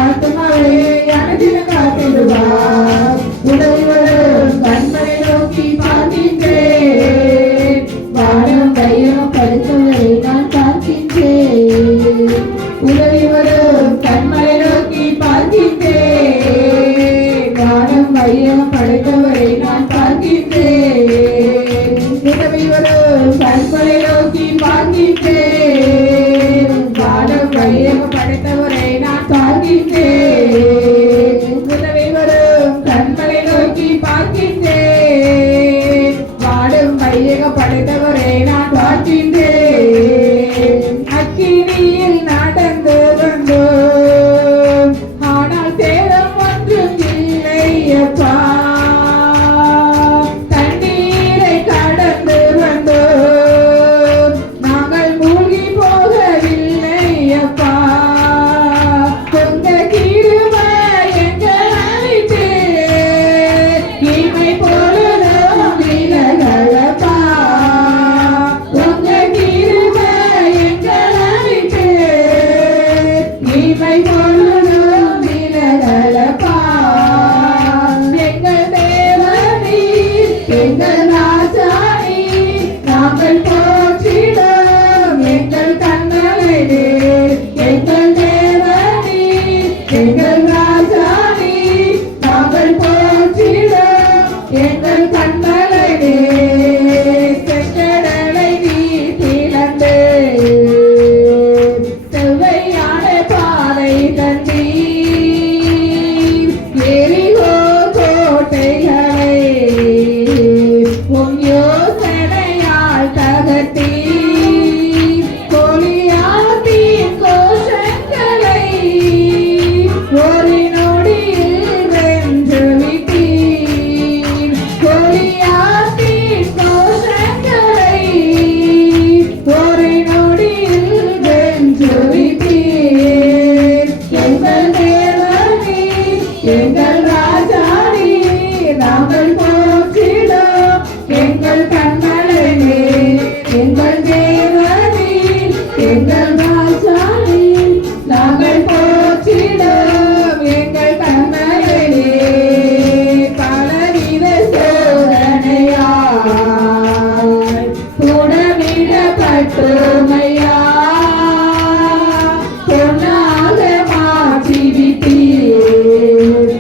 ஆத்துமாவே அனுதினம் காத்திடுவார். உதவி வரும் கண்களை நோக்கி பார்க்கின்றேன். வானம் கையம் படுத்தவரை நான் பார்க்கின்றேன். உதவி வரும் கண்களை நோக்கி பார்க்கின்றேன். வானம் கையம் படைத்தவரை நான் பார்க்கின்றேன். உதவி வரும் கண்களை நோக்கி பார்க்கின்றேன். வானம் கையம் படைத்தவரை நான் பார்க்கின்றேன். உதவி வரும் கண்களை நோக்கி பார்க்கின்றேன். வாடும் மையக படைத்தவரை நான் பார்க்கின்றேன். அக்கினியில் நடந்து வந்தோம், ஆனால் சேதம் ஒன்றும் இல்லையப்பா. தண்ணீரை கடந்து வந்தோம், நாங்கள் மூழ்கி போகவில்லையப்பா. உங்க கிருபை எங்கள் அழைத்து இமை பொழுதும் விலகலப்பா. உங்க கிருபை எங்கள் அழைத்து இமை பொழுதும் விலகலப்பா. எங்கள் தேவனே, எங்கள் ராஜானே, நாங்கள் போற்றிடும் எங்கள் கண்ணலையே. எங்கள் தேவனே, எங்கள் ராஜானே, நாங்கள் போற்றிடும் எங்கள் கண்ணலையே. செங்கடலை நீர் பிளந்து செவ்வையான பாதை தந்தீர். எரிகோ கோட்டைகளை உம் யோசனையால் தகர்த்தீர். கோலியாத்தின் கோஷங்களை ஒரு நொடியில் வென்று விட்டீர். கோலியாத்தின் கோஷங்களை ஒரு நொடியில் வென்று விட்டீர். எங்கள் தேவனே, எங்கள் ராஜானே, நாங்கள் போற்றிடும் எங்கள் கண்மலையே. எங்கள் தேவனே, எங்கள் ராஜானே, நாங்கள் போற்றிடும் எங்கள் கண்மலையே. பலவித சோதனையால் புடமிடப்பட்டுமையா, பொன்னாக மாற்றி விட்டீர்.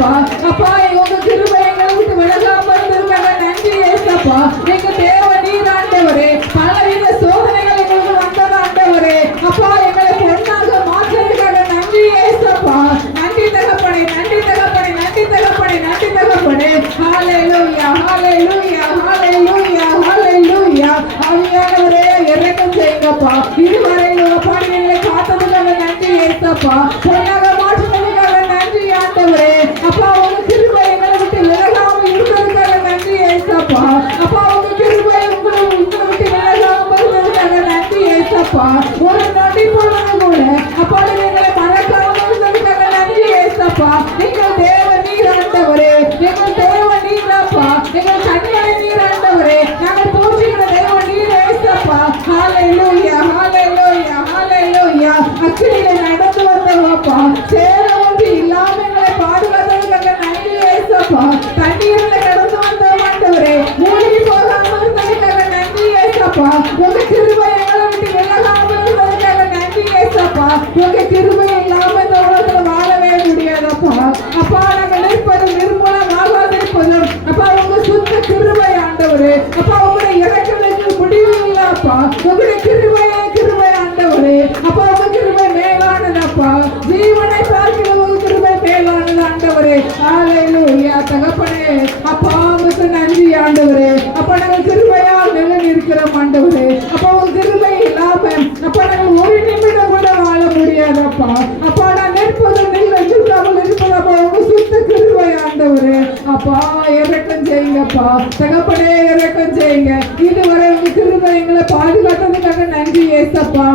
ஏசப்பா. அப்பா உங்க கிருபை எங்களை விட்டு விலகாம இருந்ததுக்காக நன்றி ஏசப்பா. எங்க தேவ நீர் ஆண்டவரே. பலவித சோதனைகள் எங்களுக்கு வந்தது ஆண்டவரே. அப்பா எங்களை பொண்ணாக மாற்றதுக்காக நன்றி ஏசப்பா. நன்றி தகப்பனே, நன்றி தகப்பனே, நன்றி தகப்பனே, நன்றி தகப்பனே. ஹalleluya, ஹalleluya, ஹalleluya, ஹalleluya. ஆவியானவரே இரக்கம் செய்யுங்கப்பா. இதுவரையிலும் அப்பா எங்களை காத்ததுக்காக நன்றி ஏசப்பா. பொண்ணாக மாற்றினதுக்காக நன்றி ஆண்டவரே. அப்பா உங்க கிருபை எங்களை விட்டு விலகாம இருந்ததுக்காக நன்றி ஏசப்பா. அப்பா உங்க கிருபை உங்களை விட்டு விலகாம இருந்ததுக்காக நன்றி ஏசப்பா. ஒரு நொடி பொழுது கூட அப்பா எங்களை மறக்காம இருந்ததுக்காக நன்றி ஏசப்பா. எங்கள் தேவ நீர் ஆண்டவரே, எங்கள் தேவ நீரப்பா, எங்கள் கண்களை நீர் ஆண்டவரே. நாங்கள் போற்றுகிற தேவ நீர் ஏசப்பா. ஹalleluya, ஹalleluya, ஹalleluya. அக்கினியிலே நடந்து வந்தவப்பா, சேர ஒன்று இல்லாம எங்களை பாதுகாத்ததுக்காக நன்றி ஏசப்பா. தண்ணீரில் கடந்து வந்த ஆண்டவரே, மூழ்கி போகாம இருந்ததுக்காக நன்றி ஏசப்பா. உங்க கிருபை எங்களை விட்டு விலகாம இருந்ததுக்காக நன்றி ஏசப்பா. உங்க கிருபை இல்லாம இந்த உலகத்துல வாழவே முடியாதப்பா. அப்பா நாங்கள் நிற்பது நிர்மூலமாக இருப்பதும் அப்பா உங்க சுத்த கிருபை ஆண்டவரே. அப்பா உங்களுடைய இறக்கங்களுக்கு முடிவு இல்லப்பா. உங்களுடைய கிருபையே கிருபை ஆண்டவரே. அப்பா உங்க கிருபை மேலானதப்பா. ஜீவனை பார்க்கிற உங்க கிருபை மேலானது ஆண்டவரே. ஹalleluya தகப்பனே. அப்பா உங்களுக்கு நன்றி ஆண்டவரே. அப்பா நாங்கள் கிருபையால் நிலை நிற்கிறோம் ஆண்டவரே. அப்பா உங்க கிருபை இல்லாம அப்பா நாங்கள் ஒரு நிமிடம் கூட வாழ முடியாதப்பா. அப்பா நான் நிற்பதும் நிற்காமல் இருப்பதப்பா உங்க சுத்த கிருபை ஆண்டவரே. அப்பா இரக்கம் செய்யுங்கப்பா. தகப்பனே இரக்கம் செய்யுங்க. இதுவரை உங்க கிருபை எங்களை பாதுகாத்ததுக்காக நன்றி ஏசப்பா.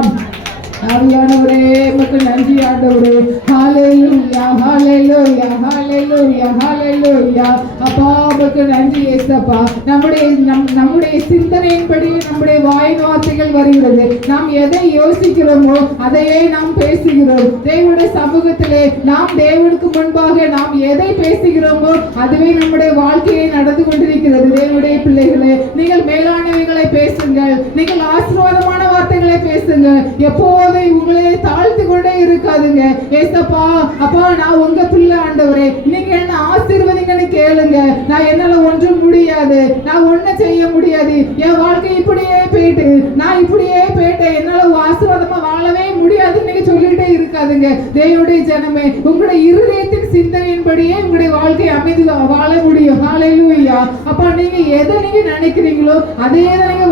ஆவியானவரே உமக்கு நன்றி ஆண்டவரே. ஹalleluya, ஹalleluya, ஹalleluya, ஹalleluya. அப்பா உமக்கு நன்றி ஏசப்பா. நம்முடைய சிந்தனையின்படி நம்முடைய வாயின் வார்த்தைகள் வருகிறது. நாம் எதை யோசிக்கிறோமோ அதையே நாம் பேசுகிறோம். தேவனுடைய சமூகத்திலே நாம் தேவனுக்கு முன்பாக நாம் எதை பேசுகிறோமோ அதுவே நம்முடைய வாழ்க்கையை நடந்து கொண்டிருக்கிறது. தேவனுடைய பிள்ளைகளே, நீங்கள் மேலானவைகளை பேசுங்கள். நீங்கள் ஆசீர்வாதமான வார்த்தைகளை பேசுங்க. எப்போதும் உங்களை தாழ்த்து கொண்டே இருக்காதுங்க. ஏசப்பா அப்பா நான் உங்க பிள்ளை ஆண்டவரே. நீங்க என்ன ஆசீர்வதிங்கன்னு கேளுங்க. நான் என்னால ஒன்றும் முடியாது, நான் ஒன்னும் செய்ய முடியாது, என் வாழ்க்கை இப்படியே போயிட்டு நான் இப்படியே போயிட்டேன், என்னால ஆசீர்வாதமா வாழவே முடியாதுன்னு நீங்க சொல்லிட்டே இருக்காதுங்க. தேவனுடைய ஜனமே, உங்களுடைய இருதயத்தின் சிந்தனையின்படியே உங்களுடைய வாழ்க்கை அமைதி வாழ முடியும். ஹalleluya. அப்பா நீங்க எதை நீங்க நினைக்கிறீங்களோ அதே தான் நீங்க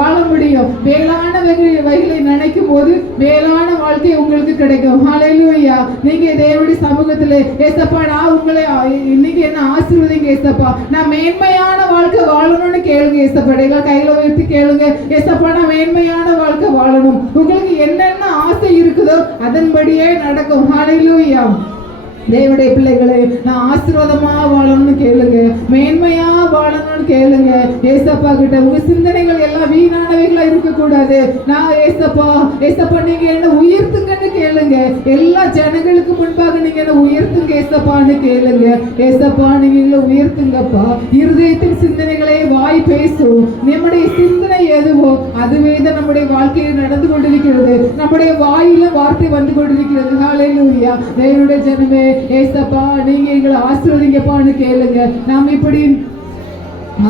வாழ முடியும். மேலான வகைகளை நினைக்கும் போது மேலான வாழ்க்கை உங்களுக்கு கிடைக்கும். ஹalleluya. நீங்க தேவனுடைய சமூகத்திலே ஏசப்பா நான் உங்களை இன்னைக்கு என்ன ஆசீர்வதிங்க ஏசப்பா. நான் மேன்மையான வாழ்க்கை வாழணும்னு கேளுங்க ஏசப்பா. கையில வைத்து கேளுங்க. ஏசப்பா நான் மேன்மையான வாழ்க்கை வாழணும். உங்களுக்கு என்னென்ன ஆசை இருக்குதோ அதன்படியே நடக்கும். ஹalleluya. தேவனுடைய பிள்ளைகளே, நான் ஆசீர்வாதமா வாழணும்னு கேளுங்க, மேன்மையா வாழணும்னு கேளுங்க. ஏசப்பா கிட்ட உங்க சிந்தனைகள் எல்லாம் வீணானவைகளா இருக்க கூடாது. நான் ஏசப்பா நீங்க என்ன உயர்த்துங்கன்னு கேளுங்க. எல்லா ஜனங்களுக்கு முன்பாக நீங்க என்ன உயர்த்துங்க ஏசப்பான்னு கேளுங்க. ஏசப்பா நீங்க உயர்த்துங்கப்பா. இருதயத்தின் சிந்தனைகளை வாய் பேசும். நம்முடைய சிந்தனை எதுவோ அதுவே தான் நம்முடைய வாழ்க்கையில் நடந்து கொண்டிருக்கிறது. நம்முடைய வாயில வார்த்தை வந்து கொண்டிருக்கிறது. ஹalleluya. தேவனுடைய ஜனமே, ஏசப்பா நீங்க எங்களை ஆசீர்வதிங்கப்பான்னு கேளுங்க. நாம் இப்படி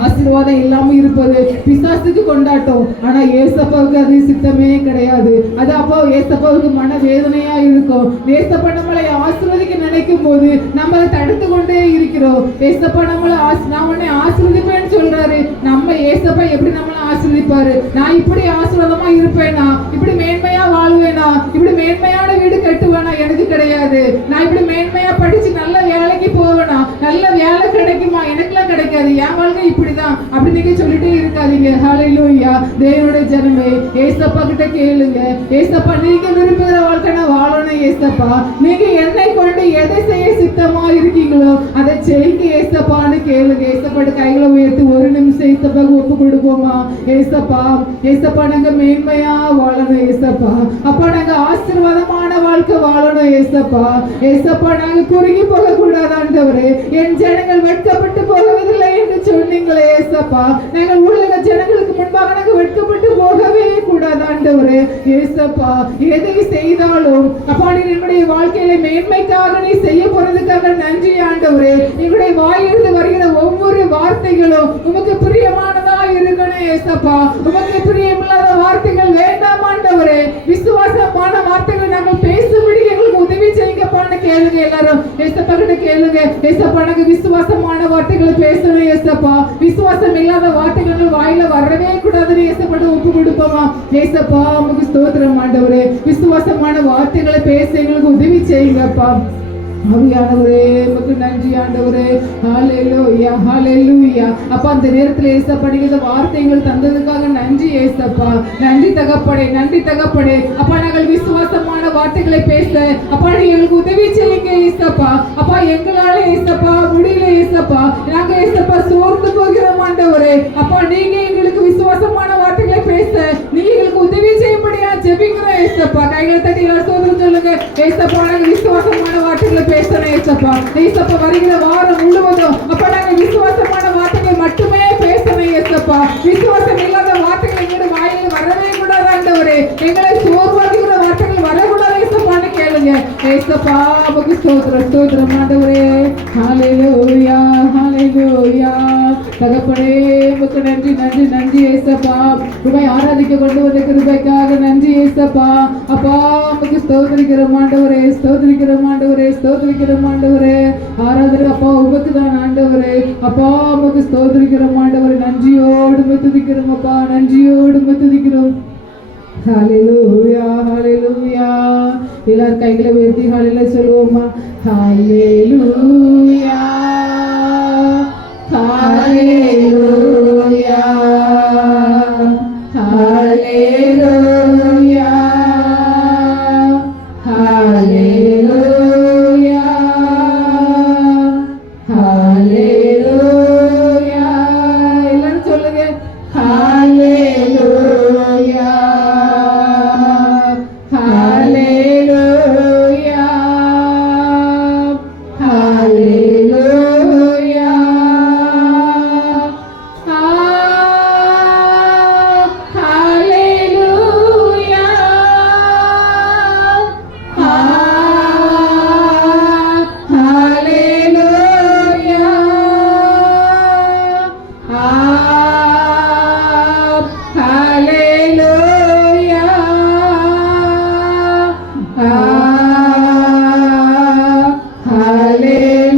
ஆசீர்வாதம் இல்லாம இருப்பது பிசாசுக்கு கொண்டாட்டம். ஆனா ஏசப்பாவுக்கு அது சித்தமே கிடையாது. அது அப்போ ஏசப்பாவுக்கு மன வேதனையா இருக்கும். ஏசப்பா நம்மளை ஆசீர்வதிக்க நினைக்கும் போது நம்ம அதை தடுத்து கொண்டே இருக்கிறோம். ஏசப்பா நம்மளை நான் உன்னை ஆசீர்வதிப்பேன்னு சொல்றாரு. நம்ம ஏசப்பா எப்படி நம்மளை ஆசீர்வதிப்பாரு? நான் இப்படி ஆசீர்வாதமா இருப்பேனா, இப்படி மேன்மையா வாழ்வேனா, இப்படி மேன்மையான வீடு கட்டுவேனா? எனக்கு கிடையாது. நான் இப்படி மேன்மையா படிச்சு நல்ல வேலைக்கு போவேனா, நல்ல வேலை கிடைக்குமா? எனக்குலாம் கிடைக்காது. என் வாழ்க்கை இப்படிதான் அப்படி நீங்க சொல்லிட்டே இருக்காதீங்க. ஹalleluya. தேவனுடைய ஜனமே, ஏசப்பா கிட்ட கேளுங்க. ஏசப்பா நீங்க விரும்புகிற வாழ்க்கை நான் வாழணும். ஏசப்பா நீங்க என்னை கொண்டு எதை செய்ய சித்தமா இருக்கீங்களோ அதை செய்யுங்க ஏசப்பான்னு கேளுங்க. ஏசப்பா கைகளை உயர்த்தி ஒரு நிமிஷம் ஏசப்பாக்கு ஒப்பு கொடுப்போமா? ஏசப்பா நாங்க மேன்மையா வாழணும். ஏசப்பா அப்பா நாங்க ஆசீர்வாதமான வாழ்க்கை வாழணும். ஏசப்பா நாங்க குறுகி போக கூடாது ஆண்டவரே. என் ஜனங்கள் வெட்கப்பட்டு போகவில்லை என்று சொன்னீங்களே ஏசப்பா. நாங்கள் உலக ஜனங்களுக்கு முன்பாக நாங்கள் வெட்கப்பட்டு போகவே கூடாது ஆண்டவரே. ஏசப்பா எதை செய்தாலும் அப்பா நீ என்னுடைய வாழ்க்கையில மேன்மைக்காக நீ செய்ய போறதுக்காக நன்றி ஆண்டவரே. ஆண்டவரே. எங்களுடைய வாயிலிருந்து வருகிற ஒவ்வொரு வார்த்தைகளும் உமக்கு பிரியமானதா இருக்கணும் ஏசப்பா. உமக்கு பிரியமில்லாத வார்த்தைகள் வேண்டாம் ஆண்டவரே. விசுவாசமான வார்த்தைகளை நாங்கள் பேசும்படி எங்களுக்கு உதவி செய்யுங்கப்பான்னு கேளுங்க. எல்லாரும் ஏசப்பா கிட்ட கேளுங்க. ஏசப்பா எனக்கு விசுவாசமான வார்த்தைகளை பேசணும் ஏசப்பா. விசுவாசம் இல்லாத வார்த்தைகள் வாயில வரவே கூடாதுன்னு ஏசப்பா ஒப்பு கொடுப்போமா. ஏசப்பா உமக்கு ஸ்தோத்திரம் ஆண்டவரே. விசுவாசமான வார்த்தைகளை பேச எங்களுக்கு உதவி செய்யுங்கப்பா. ஆவியானவரே உமக்கு நன்றி ஆண்டவரே. ஹல்லேலூயா ஹல்லேலூயா. அப்பா அந்த நேரத்தில் ஏசப்பா நீங்க இந்த வார்த்தைகள் தந்ததுக்காக நன்றி ஏசப்பா. நன்றி தகப்பனே, நன்றி தகப்பனே. அப்பா நாங்கள் விசுவாசமான வார்த்தைகளை பேச அப்பா நீங்க எங்களுக்கு உதவி செய்யுங்க ஏசப்பா. அப்பா எங்களால ஏசப்பா முடியல ஏசப்பா. நாங்க ஏசப்பா சோர்ந்து போகிறோம் ஆண்டவரே. அப்பா நீங்க எங்களுக்கு விசுவாசமான வார்த்தைகளை பேச நீங்க எங்களுக்கு உதவி செய்யும்படியா ஜெபிக்கிறோம் ஏசப்பா. கைகளை தட்டி சோதரம் சொல்லுங்க. ஏசப்பா நாங்க விசுவாசமான வார்த்தைகளை பேசணும் ஏசப்பா. ஏசப்பா வருகிற வாரம் முழுவதும் அப்பா நாங்க விசுவாசமான வார்த்தைகளை மட்டுமே பேசணும் ஏசப்பா. விசுவாசம் இல்லாத வார்த்தைகள் எங்களுடைய வாயில வரவே கூடாது ஆண்டவரே. எங்களை சோர்வாக்குகிற வார்த்தைகள் வரக்கூடாது ஏசப்பான்னு கேளுங்க. ஏசப்பா உமக்கு ஸ்தோத்திரம் ஸ்தோத்திரம் ஆண்டவரே. ஹல்லேலூயா ஹல்லேலூயா. தகப்பனே உமக்கு நன்றி நன்றி நன்றி ஏசப்பா. உம்மை ஆராதிக்க கொண்டு வந்த கிருபைக்காக நன்றி ஏசப்பா. அப்பா உமக்கு ஸ்தோத்திரிக்கிறோம் ஆண்டவரே, ஸ்தோத்திரிக்கிறோம் ஆண்டவரே, ஸ்தோத்திரிக்கிறோம் ஆண்டவரே. ஆராதனை அப்பா உமக்கு தான் ஆண்டவரே. அப்பா உமக்கு ஸ்தோத்திரிக்கிறோம் ஆண்டவரே. நன்றியோடு துதிக்கிறோம் அப்பா, நன்றியோடு துதிக்கிறோம். ஹல்லேலூயா ஹல்லேலூயா. எல்லாரும் கைகளை உயர்த்தி ஹல்லேலூயா சொல்லுவோமா. ஹல்லேலூயா ஹல்லேலூயா ஹல்லேலூயா ஹல்லேலூயா ஹல்லேலூயா. எல்லாரும் சொல்லுங்க. ஹல்லேலூயா ஹல்லேலூயா ஹல்லேலூயா.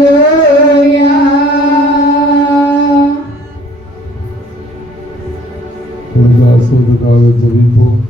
ஆசீர்வாதத்துக்காக ஜெபிப்போம்.